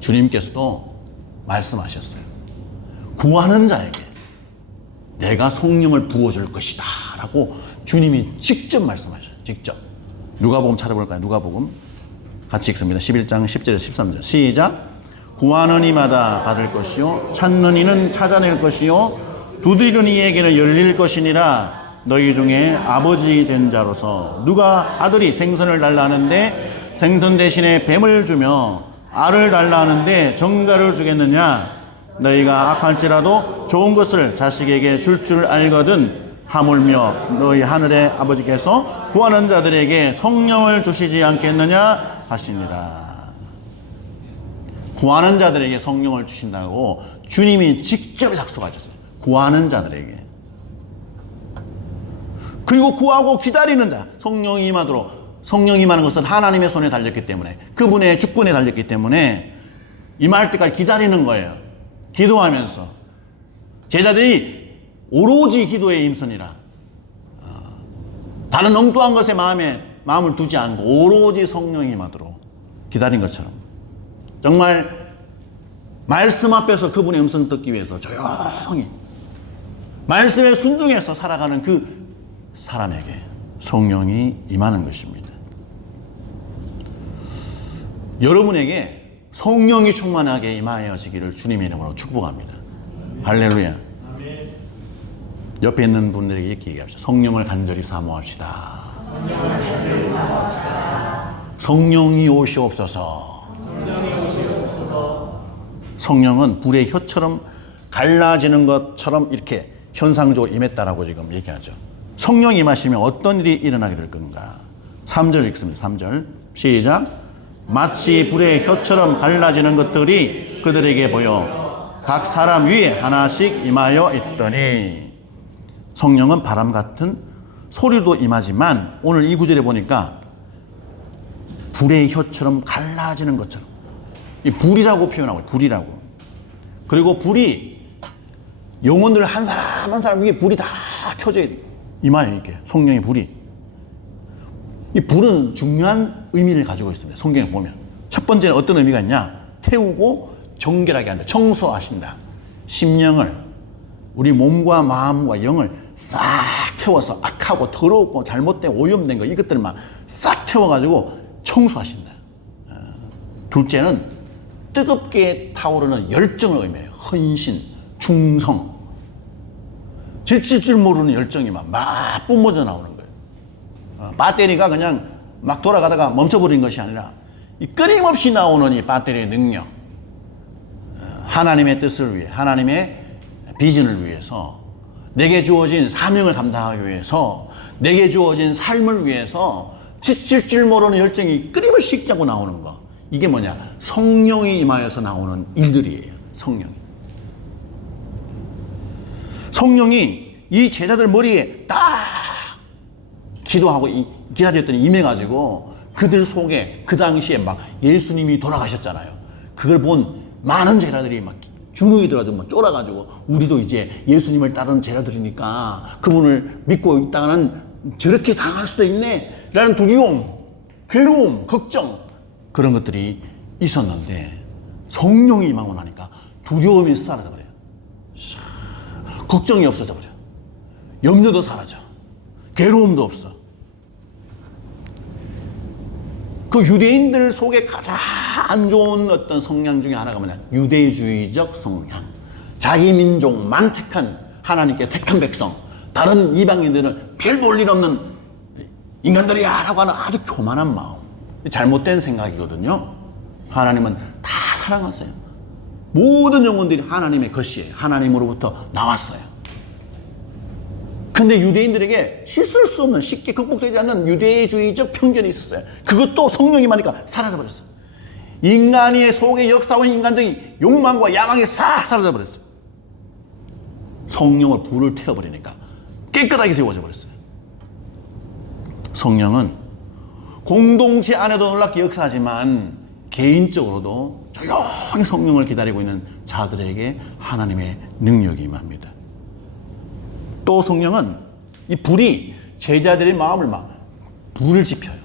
주님께서도 말씀하셨어요. 구하는 자에게 내가 성령을 부어줄 것이다 라고 주님이 직접 말씀하셨어요. 직접. 누가복음 찾아볼까요? 누가복음 같이 읽습니다. 11장 10절에서 13절 시작. 구하는 이마다 받을 것이요 찾는 이는 찾아낼 것이요 두드리는 이에게는 열릴 것이니라. 너희 중에 아버지 된 자로서 누가 아들이 생선을 달라 하는데 생선 대신에 뱀을 주며 알을 달라 하는데 정갈을 주겠느냐. 너희가 악할지라도 좋은 것을 자식에게 줄 줄 알거든. 하물며 너희 하늘의 아버지께서 구하는 자들에게 성령을 주시지 않겠느냐 하시니라. 구하는 자들에게 성령을 주신다고 주님이 직접 약속하셨어요. 구하는 자들에게. 그리고 구하고 기다리는 자, 성령이 임하도록. 성령이 임하는 것은 하나님의 손에 달렸기 때문에, 그분의 주권에 달렸기 때문에 임할 때까지 기다리는 거예요. 기도하면서. 제자들이 오로지 기도에 임선이라. 다른 엉뚱한 것에 마음을 두지 않고 오로지 성령이 임하도록 기다린 것처럼. 정말 말씀 앞에서 그분의 음성 듣기 위해서 조용히 말씀에 순종해서 살아가는 그 사람에게 성령이 임하는 것입니다. 여러분에게 성령이 충만하게 임하여지기를 주님의 이름으로 축복합니다. 할렐루야. 옆에 있는 분들에게 이렇게 얘기합시다. 성령을 간절히 사모합시다. 성령이 오시옵소서. 성령은 불의 혀처럼 갈라지는 것처럼 이렇게 현상적으로 임했다라고 지금 얘기하죠. 성령이 임하시면 어떤 일이 일어나게 될 건가? 3절 읽습니다. 3절 시작. 마치 불의 혀처럼 갈라지는 것들이 그들에게 보여 각 사람 위에 하나씩 임하여 있더니. 성령은 바람 같은 소리도 임하지만 오늘 이 구절에 보니까 불의 혀처럼 갈라지는 것처럼, 이 불이라고 표현하고, 불이라고. 그리고 불이 영혼들 한 사람 한 사람 위에 불이 다 켜져 임하여 있게. 성령의 불이. 이 불은 중요한 의미를 가지고 있습니다. 성경에 보면 첫 번째는 어떤 의미가 있냐? 태우고 정결하게 한다. 청소하신다. 심령을, 우리 몸과 마음과 영을 싹 태워서 악하고 더럽고 잘못된 오염된 거 이것들만 싹 태워가지고 청소하신다. 둘째는 뜨겁게 타오르는 열정을 의미해요. 헌신, 충성, 지칠 줄 모르는 열정이 막 뿜어져 나오는 거예요. 배터리가 그냥 막 돌아가다가 멈춰버린 것이 아니라 이 끊임없이 나오는 이 배터리의 능력, 하나님의 뜻을 위해, 하나님의 비전을 위해서, 내게 주어진 사명을 감당하기 위해서, 내게 주어진 삶을 위해서 지칠 줄 모르는 열정이 끊임없이 식자고 나오는 거. 이게 뭐냐? 성령이 임하여서 나오는 일들이에요. 성령이 이 제자들 머리에 딱 기도하고 기다렸더니 임해가지고 그들 속에 그 당시에 막 예수님이 돌아가셨잖아요. 그걸 본 많은 제자들이 막 주눅이 들어가지고 막 쫄아가지고 우리도 이제 예수님을 따르는 제자들이니까 그분을 믿고 있다가는 저렇게 당할 수도 있네 라는 두려움, 괴로움, 걱정, 그런 것들이 있었는데 성령이 임하고 나니까 두려움이 사라져버려요. 걱정이 없어져 버려. 염려도 사라져. 괴로움도 없어. 그 유대인들 속에 가장 안 좋은 어떤 성향 중에 하나가 뭐냐? 유대주의적 성향. 자기 민족만 택한, 하나님께 택한 백성. 다른 이방인들은 별 볼 일 없는 인간들이야 라고 하는 아주 교만한 마음. 잘못된 생각이거든요. 하나님은 다 사랑하세요. 모든 영혼들이 하나님의 것이에요. 하나님으로부터 나왔어요. 근데 유대인들에게 씻을 수 없는, 쉽게 극복되지 않는 유대주의적 편견이 있었어요. 그것도 성령이 임하니까 사라져버렸어요. 인간의 속에 역사와 인간적인 욕망과 야망이 싹 사라져 버렸어요. 성령을 불을 태워버리니까 깨끗하게 세워져 버렸어요. 성령은 공동체 안에도 놀랍게 역사하지만 개인적으로도 조용히 성령을 기다리고 있는 자들에게 하나님의 능력이 임합니다. 또 성령은 이 불이 제자들의 마음을 막 불을 지펴요.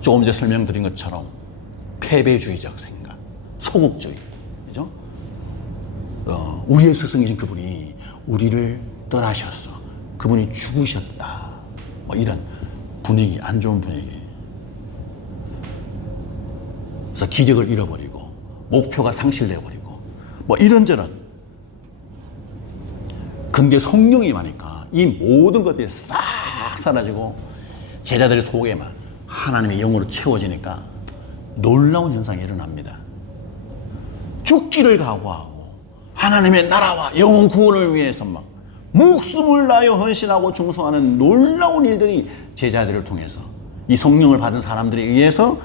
조금 전에 설명드린 것처럼 패배주의적 생각, 소극주의, 그죠? 우리의 스승이신 그분이 우리를 떠나셨어. 그분이 죽으셨다. 뭐 이런 분위기, 안 좋은 분위기. 그래서 기력을 잃어버리고 목표가 상실되어버리고 뭐 이런저런. 근데 성령이 임하니까 이 모든 것들이 싹 사라지고 제자들 속에만 하나님의 영으로 채워지니까 놀라운 현상이 일어납니다. 죽기를 각오하고 하나님의 나라와 영혼 구원을 위해서 막 목숨을 다하여 헌신하고 충성하는 놀라운 일들이 제자들을 통해서 이 성령을 받은 사람들에 의해서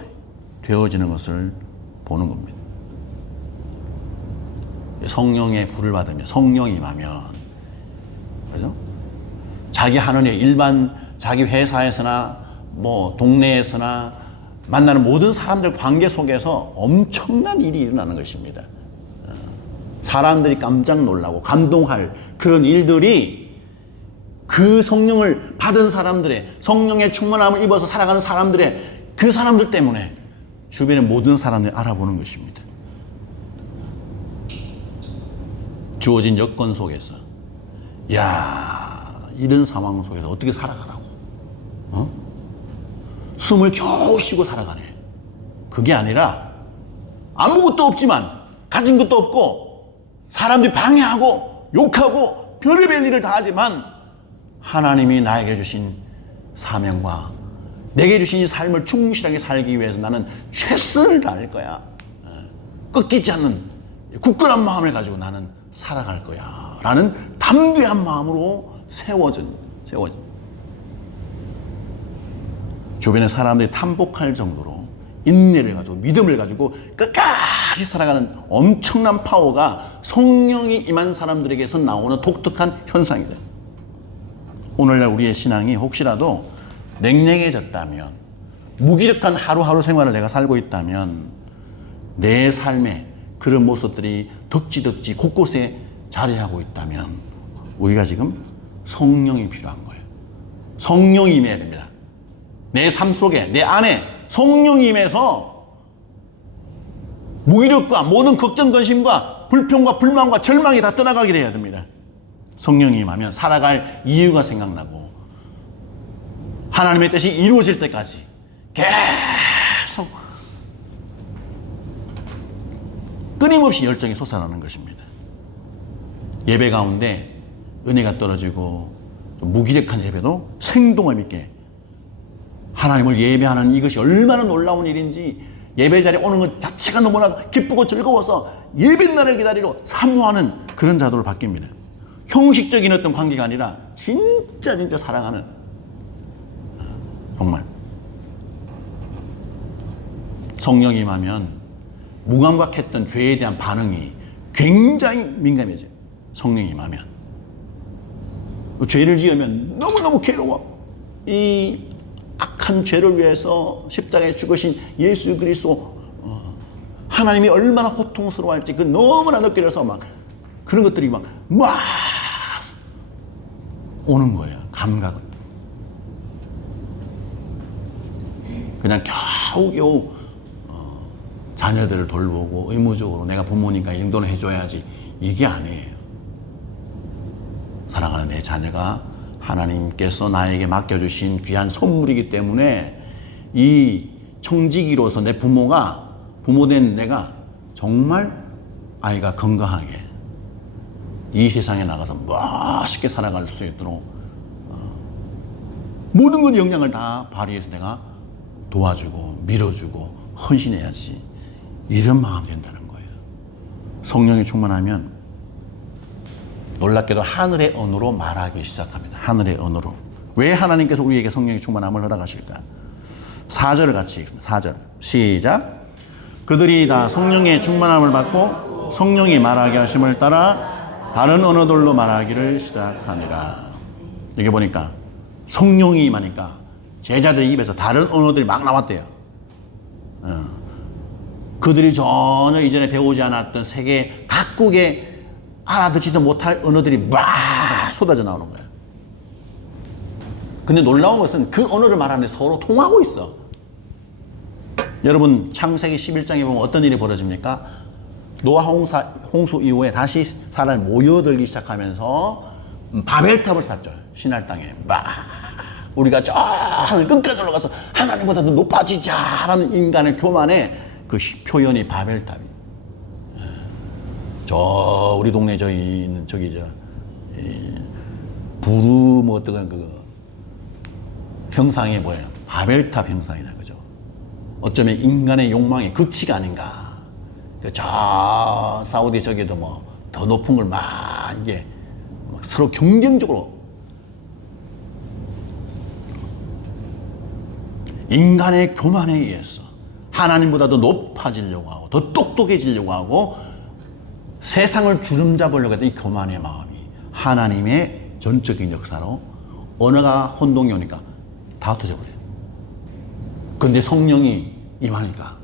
되어지는 것을 보는 겁니다. 성령의 불을 받으면, 성령이 임하면, 그죠? 자기 하는 일, 일반 자기 회사에서나 뭐 동네에서나 만나는 모든 사람들 관계 속에서 엄청난 일이 일어나는 것입니다. 사람들이 깜짝 놀라고 감동할 그런 일들이 그 성령을 받은 사람들의, 성령의 충만함을 입어서 살아가는 사람들의, 그 사람들 때문에 주변의 모든 사람들이 알아보는 것입니다. 주어진 여건 속에서, 야, 이런 상황 속에서 어떻게 살아가라고, 숨을 겨우 쉬고 살아가네. 그게 아니라 아무것도 없지만, 가진 것도 없고 사람들이 방해하고 욕하고 별의별 일을 다 하지만 하나님이 나에게 주신 사명과 내게 주신 이 삶을 충실하게 살기 위해서 나는 최선을 다할 거야. 꺾이지 않는 굳건한 마음을 가지고 나는 살아갈 거야 라는 담대한 마음으로 세워진. 주변의 사람들이 탐복할 정도로 인내를 가지고 믿음을 가지고 끝까지 살아가는 엄청난 파워가 성령이 임한 사람들에게서 나오는 독특한 현상이다. 오늘날 우리의 신앙이 혹시라도 냉랭해졌다면, 무기력한 하루하루 생활을 내가 살고 있다면 내 삶에 그런 모습들이 덕지덕지 곳곳에 자리하고 있다면 우리가 지금 성령이 필요한 거예요. 성령이 임해야 됩니다. 내 삶 속에, 내 안에 성령이 임해서 무기력과 모든 걱정, 근심과 불평과 불만과 절망이 다 떠나가게 돼야 됩니다. 성령이 임하면 살아갈 이유가 생각나고 하나님의 뜻이 이루어질 때까지 계속 끊임없이 열정이 솟아나는 것입니다. 예배 가운데 은혜가 떨어지고 좀 무기력한 예배도 생동감 있게 하나님을 예배하는 이것이 얼마나 놀라운 일인지, 예배 자리에 오는 것 자체가 너무나 기쁘고 즐거워서 예배 날을 기다리고 사모하는 그런 자도로 바뀝니다. 형식적인 어떤 관계가 아니라 진짜 사랑하는, 정말 성령이 임하면 무감각했던 죄에 대한 반응이 굉장히 민감해져요. 성령이 임하면 죄를 지으면 너무너무 괴로워. 이 악한 죄를 위해서 십자가에 죽으신 예수 그리스도, 하나님이 얼마나 고통스러워할지 그 너무나 느껴져서 막 그런 것들이 막 오는 거예요. 감각은 그냥 겨우겨우 자녀들을 돌보고 의무적으로 내가 부모니까 인도를 해줘야지, 이게 아니에요. 사랑하는 내 자녀가 하나님께서 나에게 맡겨주신 귀한 선물이기 때문에 이 청지기로서 내 부모된 내가 정말 아이가 건강하게 이 세상에 나가서 멋있게 살아갈 수 있도록 모든 건 영향을 다 발휘해서 내가 도와주고 밀어주고 헌신해야지, 이런 마음이 된다는 거예요. 성령이 충만하면 놀랍게도 하늘의 언어로 말하기 시작합니다. 하늘의 언어로. 왜 하나님께서 우리에게 성령의 충만함을 허락하실까? 4절을 같이 읽습니다. 4절 시작. 그들이 다 성령의 충만함을 받고 성령이 말하게 하심을 따라 다른 언어들로 말하기를 시작하니라. 여기 보니까 성령이 임하니까 제자들 입에서 다른 언어들이 막 나왔대요. 그들이 전혀 이전에 배우지 않았던 세계 각국의 알아듣지도 못할 언어들이 막 쏟아져 나오는 거예요. 근데 놀라운 것은 그 언어를 말하는데 서로 통하고 있어. 여러분 창세기 11장에 보면 어떤 일이 벌어집니까? 노아 홍수 이후에 다시 사람이 모여들기 시작하면서 바벨탑을 쌓죠. 시날 땅에 막 우리가 저 하늘 끝까지 올라가서 하나님보다 더 높아지자라는 인간의 교만에 그 표현이 바벨탑이. 저 우리 동네 저기 있는 저기 부르 뭐 어떤 그 형상이 뭐예요? 바벨탑 형상이다, 그죠? 어쩌면 인간의 욕망의 극치가 아닌가. 저 사우디 저기도 뭐 더 높은 걸 막 이게 서로 경쟁적으로 인간의 교만에 의해서 하나님보다 더 높아지려고 하고 더 똑똑해지려고 하고 세상을 주름잡으려고 했던 이 교만의 마음이 하나님의 전적인 역사로 언어가 혼동이 오니까 다 흩어져 버려요. 그런데 성령이 임하니까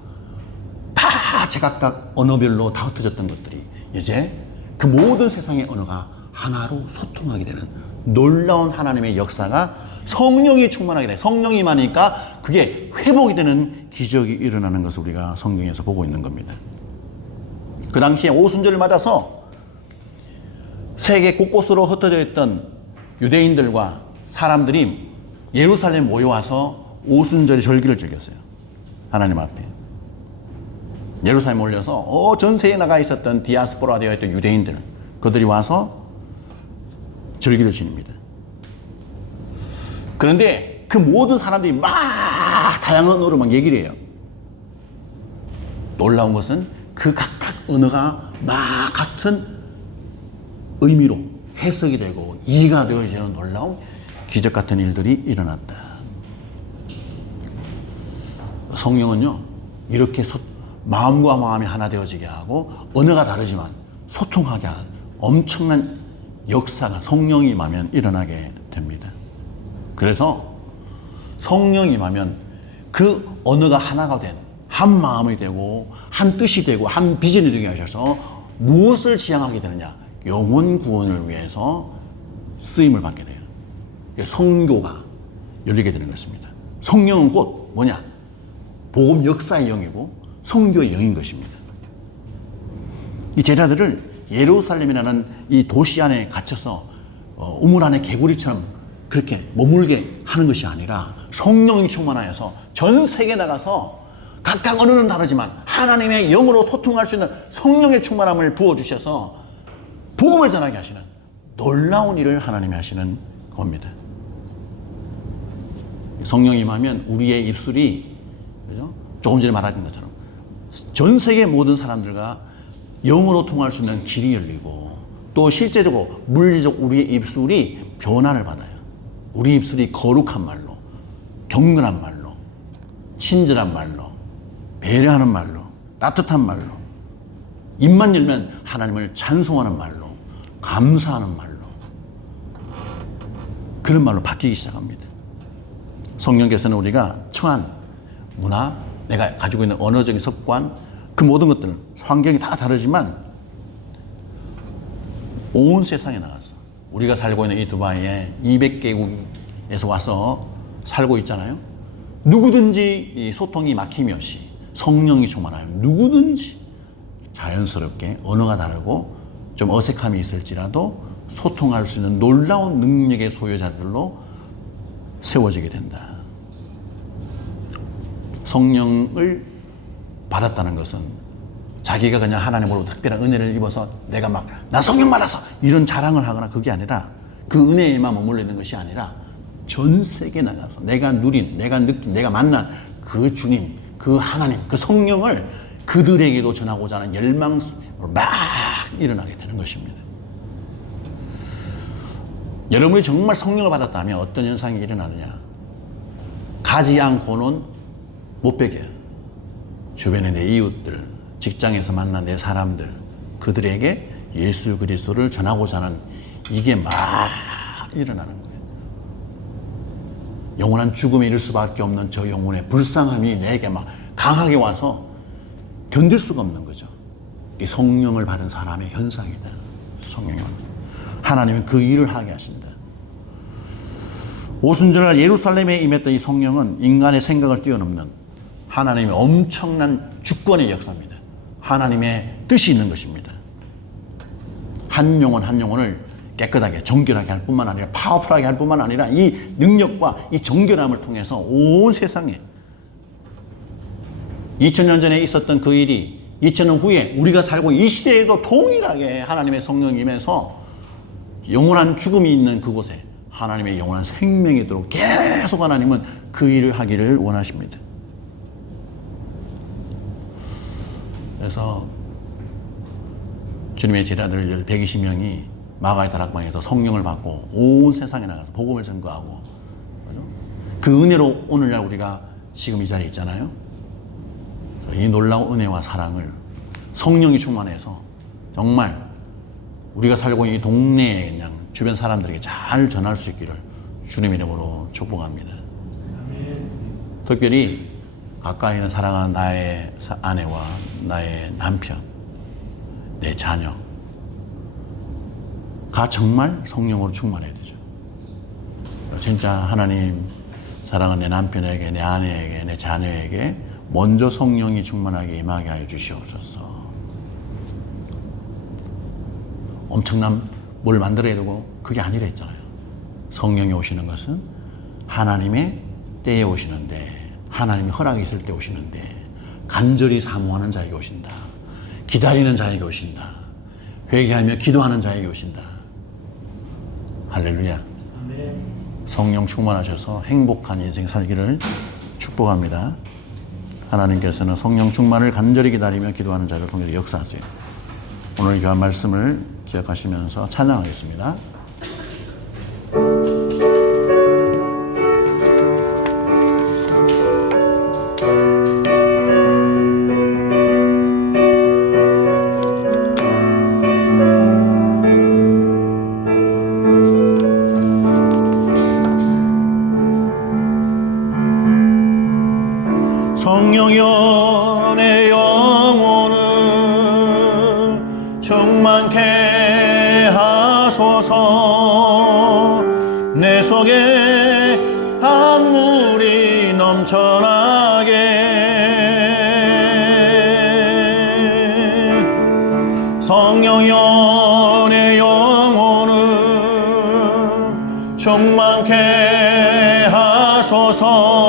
다 제각각 언어별로 다 흩어졌던 것들이 이제 그 모든 세상의 언어가 하나로 소통하게 되는 놀라운 하나님의 역사가 성령이 충만하게 돼. 성령이 임하니까 그게 회복이 되는 기적이 일어나는 것을 우리가 성경에서 보고 있는 겁니다. 그 당시에 오순절을 맞아서 세계 곳곳으로 흩어져 있던 유대인들과 사람들이 예루살렘에 모여와서 오순절의 절기를 즐겼어요. 하나님 앞에. 예루살렘에 올려서 전 세계에 나가 있었던 디아스포라 되어 있던 유대인들, 그들이 와서 절기를 지닙니다. 그런데 그 모든 사람들이 막 다양한 언어로 막 얘기를 해요. 놀라운 것은 그 각각 언어가 막 같은 의미로 해석이 되고 이해가 되어지는 놀라운 기적 같은 일들이 일어났다. 성령은요, 이렇게 마음과 마음이 하나 되어지게 하고 언어가 다르지만 소통하게 하는 엄청난 역사가 성령이 임하면 일어나게 됩니다. 그래서 성령이 임하면 그 언어가 하나가 된 한 마음이 되고 한 뜻이 되고 한 비전이 되게 하셔서 무엇을 지향하게 되느냐? 영혼 구원을 위해서 쓰임을 받게 돼요. 성교가 열리게 되는 것입니다. 성령은 곧 뭐냐? 복음 역사의 영이고 성교의 영인 것입니다. 이 제자들을 예루살렘이라는 이 도시 안에 갇혀서 우물 안에 개구리처럼 그렇게 머물게 하는 것이 아니라 성령이 충만하여서 전 세계에 나가서 각각 언어는 다르지만 하나님의 영으로 소통할 수 있는 성령의 충만함을 부어주셔서 복음을 전하게 하시는 놀라운 일을 하나님이 하시는 겁니다. 성령이 임하면 우리의 입술이, 그죠? 조금 전에 말한 것처럼 전 세계 모든 사람들과 영으로 통할 수 있는 길이 열리고 또 실제적으로 물리적 우리의 입술이 변화를 받아요. 우리 입술이 거룩한 말로, 경건한 말로, 친절한 말로, 배려하는 말로, 따뜻한 말로, 입만 열면 하나님을 찬송하는 말로, 감사하는 말로, 그런 말로 바뀌기 시작합니다. 성령께서는 우리가 처한 문화, 내가 가지고 있는 언어적인 습관, 그 모든 것들은 환경이 다 다르지만 온 세상에 나가서 우리가 살고 있는 이 두바이에 200개국에서 와서 살고 있잖아요. 누구든지 이 소통이 막힘이 없이 성령이 충만하여 누구든지 자연스럽게 언어가 다르고 좀 어색함이 있을지라도 소통할 수 있는 놀라운 능력의 소유자들로 세워지게 된다. 성령을 받았다는 것은 자기가 그냥 하나님으로부터 특별한 은혜를 입어서 내가 막 나 성령 받았어 이런 자랑을 하거나 그게 아니라 그 은혜에만 머물러 있는 것이 아니라 전 세계에 나가서 내가 누린, 내가 느낀, 내가 만난 그 주님, 그 하나님, 그 성령을 그들에게도 전하고자 하는 열망으로 막 일어나게 되는 것입니다. 여러분이 정말 성령을 받았다면 어떤 현상이 일어나느냐? 가지 않고는 못 베게 주변의 내 이웃들, 직장에서 만난 내 사람들, 그들에게 예수 그리스도를 전하고자 하는 이게 막 일어나는 거예요. 영원한 죽음에 이를 수밖에 없는 저 영혼의 불쌍함이 내게 막 강하게 와서 견딜 수가 없는 거죠. 이 성령을 받은 사람의 현상이다. 성령이 하나님은 그 일을 하게 하신다. 오순절날 예루살렘에 임했던 이 성령은 인간의 생각을 뛰어넘는 하나님의 엄청난 주권의 역사입니다. 하나님의 뜻이 있는 것입니다. 한 영혼 한 영혼을 깨끗하게 정결하게 할 뿐만 아니라 파워풀하게 할 뿐만 아니라 이 능력과 이 정결함을 통해서 온 세상에 2000년 전에 있었던 그 일이 2000년 후에 우리가 살고 이 시대에도 동일하게 하나님의 성령이 임해서 영원한 죽음이 있는 그곳에 하나님의 영원한 생명이 있도록 계속 하나님은 그 일을 하기를 원하십니다. 그래서 주님의 제자들 120명이 마가의 다락방에서 성령을 받고 온 세상에 나가서 복음을 전거하고, 그죠? 그 은혜로 오늘날 우리가 지금 이 자리에 있잖아요. 이 놀라운 은혜와 사랑을 성령이 충만해서 정말 우리가 살고 있는 이 동네에 그냥 주변 사람들에게 잘 전할 수 있기를 주님 이름으로 축복합니다. 특별히 가까이 있는 사랑하는 나의 아내와 나의 남편, 내 자녀가 정말 성령으로 충만해야 되죠. 진짜 하나님 사랑하는 내 남편에게, 내 아내에게, 내 자녀에게 먼저 성령이 충만하게 임하게 하여 주시옵소서. 엄청난 뭘 만들어야 되고 그게 아니라 했잖아요. 성령이 오시는 것은 하나님의 때에 오시는데, 하나님이 허락이 있을 때 오시는데, 간절히 사모하는 자에게 오신다. 기다리는 자에게 오신다. 회개하며 기도하는 자에게 오신다. 할렐루야. 성령 충만하셔서 행복한 인생 살기를 축복합니다. 하나님께서는 성령 충만을 간절히 기다리며 기도하는 자를 통해서 역사하세요. 오늘 교한 말씀을 기억하시면서 찬양하겠습니다. 성령여 내 영혼을 충만케 하소서. 내 속에 강물이 넘쳐나게. 성령여 내 영혼을 충만케 하소서.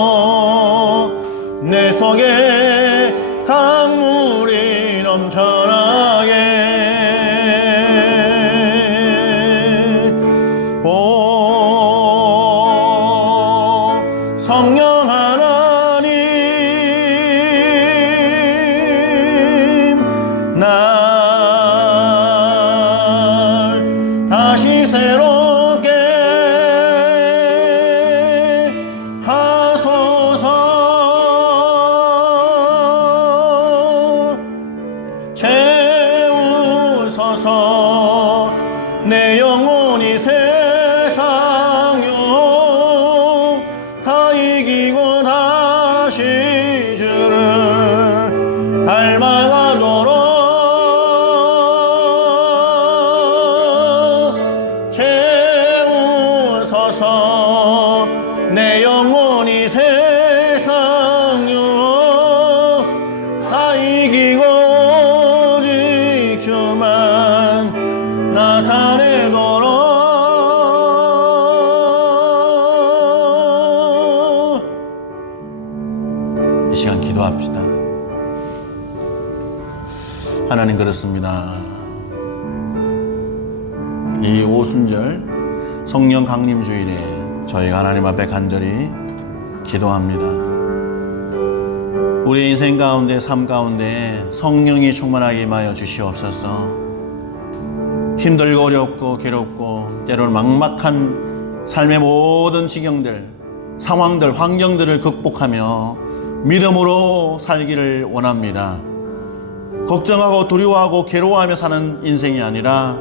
내 속에 강물이 넘쳐나게. 오 성령 하나님, 날 다시 새롭게 하소서. 채우소서. 내 영혼이 세상요 다 이기고 다시 주를 닮아가도록 채우소서. 내 영혼이 세상요 다 이기고 주만 나타내도록. 이 시간 기도합시다. 하나님, 그렇습니다. 이 오순절 성령 강림 주일에 저희가 하나님 앞에 간절히 기도합니다. 우리 인생 가운데, 삶 가운데 성령이 충만하게 임하여 주시옵소서. 힘들고 어렵고 괴롭고 때로는 막막한 삶의 모든 지경들, 상황들, 환경들을 극복하며 믿음으로 살기를 원합니다. 걱정하고 두려워하고 괴로워하며 사는 인생이 아니라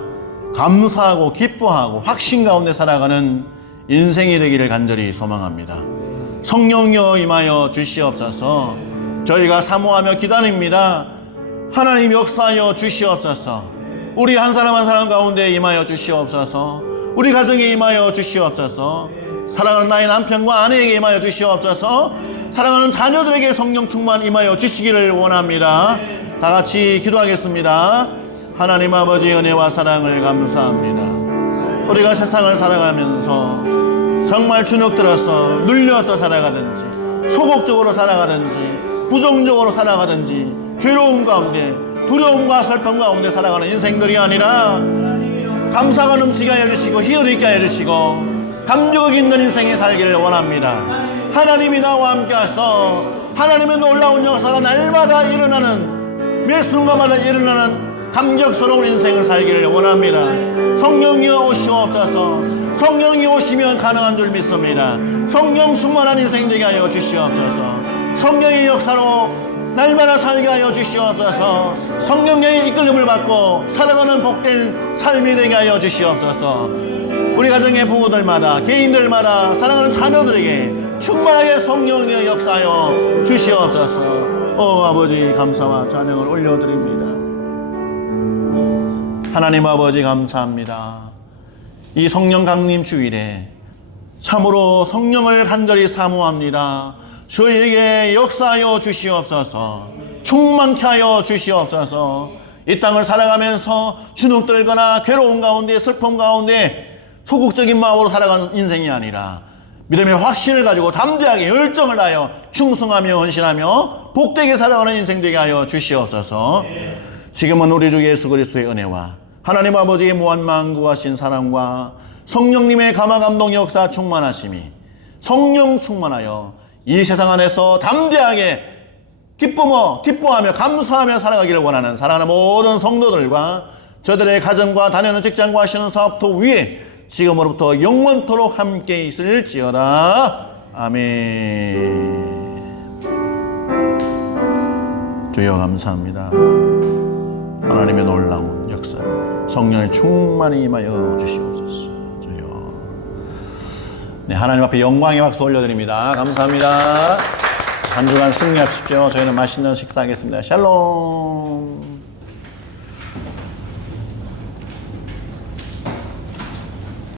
감사하고 기뻐하고 확신 가운데 살아가는 인생이 되기를 간절히 소망합니다. 성령여 임하여 주시옵소서. 저희가 사모하며 기다립니다. 하나님 역사하여 주시옵소서. 우리 한 사람 한 사람 가운데 임하여 주시옵소서. 우리 가정에 임하여 주시옵소서. 사랑하는 나의 남편과 아내에게 임하여 주시옵소서. 사랑하는 자녀들에게 성령 충만 임하여 주시기를 원합니다. 다 같이 기도하겠습니다. 하나님 아버지 은혜와 사랑을 감사합니다. 우리가 세상을 살아가면서 정말 주눅들어서 눌려서 살아가든지 소극적으로 살아가든지 부정적으로 살아가든지 괴로움 가운데 두려움과 슬픔 가운데 살아가는 인생들이 아니라 감사가 넘치게 하여 주시고 희열이 있게 하여 주시고 감격 있는 인생이 살기를 원합니다. 하나님이 나와 함께 하셔서 하나님의 놀라운 역사가 날마다 일어나는 매 순간마다 일어나는 감격스러운 인생을 살기를 원합니다. 성령이 오시옵소서. 성령이 오시면 가능한 줄 믿습니다. 성령 충만한 인생 되게 하여 주시옵소서. 성령의 역사로 날마다 살게 하여 주시옵소서. 성령의 이끌림을 받고 살아가는 복된 삶이 되게 하여 주시옵소서. 우리 가정의 부부들마다 개인들마다 사랑하는 자녀들에게 충만하게 성령의 역사하여 주시옵소서. 아버지 감사와 찬양을 올려드립니다. 하나님 아버지 감사합니다. 이 성령 강림 주일에 참으로 성령을 간절히 사모합니다. 저희에게 역사하여 주시옵소서. 충만케 하여 주시옵소서. 이 땅을 살아가면서 주눅들거나 괴로움 가운데 슬픔 가운데 소극적인 마음으로 살아가는 인생이 아니라 믿음의 확신을 가지고 담대하게 열정을 다하여 충성하며 헌신하며 복되게 살아가는 인생 되게 하여 주시옵소서. 지금은 우리 주 예수 그리스도의 은혜와 하나님 아버지의 무한만구하신 사랑과 성령님의 감화감동 역사 충만하심이 성령 충만하여 이 세상 안에서 담대하게 기뻐하며 감사하며 살아가기를 원하는 사랑하는 모든 성도들과 저들의 가정과 다니는 직장과 하시는 사업도 위에 지금으로부터 영원토록 함께 있을지어다. 아멘. 주여 감사합니다. 하나님의 놀라운 역사 성령의 충만히 임하여 주시옵소서. 주여. 네, 하나님 앞에 영광의 박수 올려드립니다. 감사합니다. 한 주간 승리하십시오. 저희는 맛있는 식사하겠습니다. 샬롬.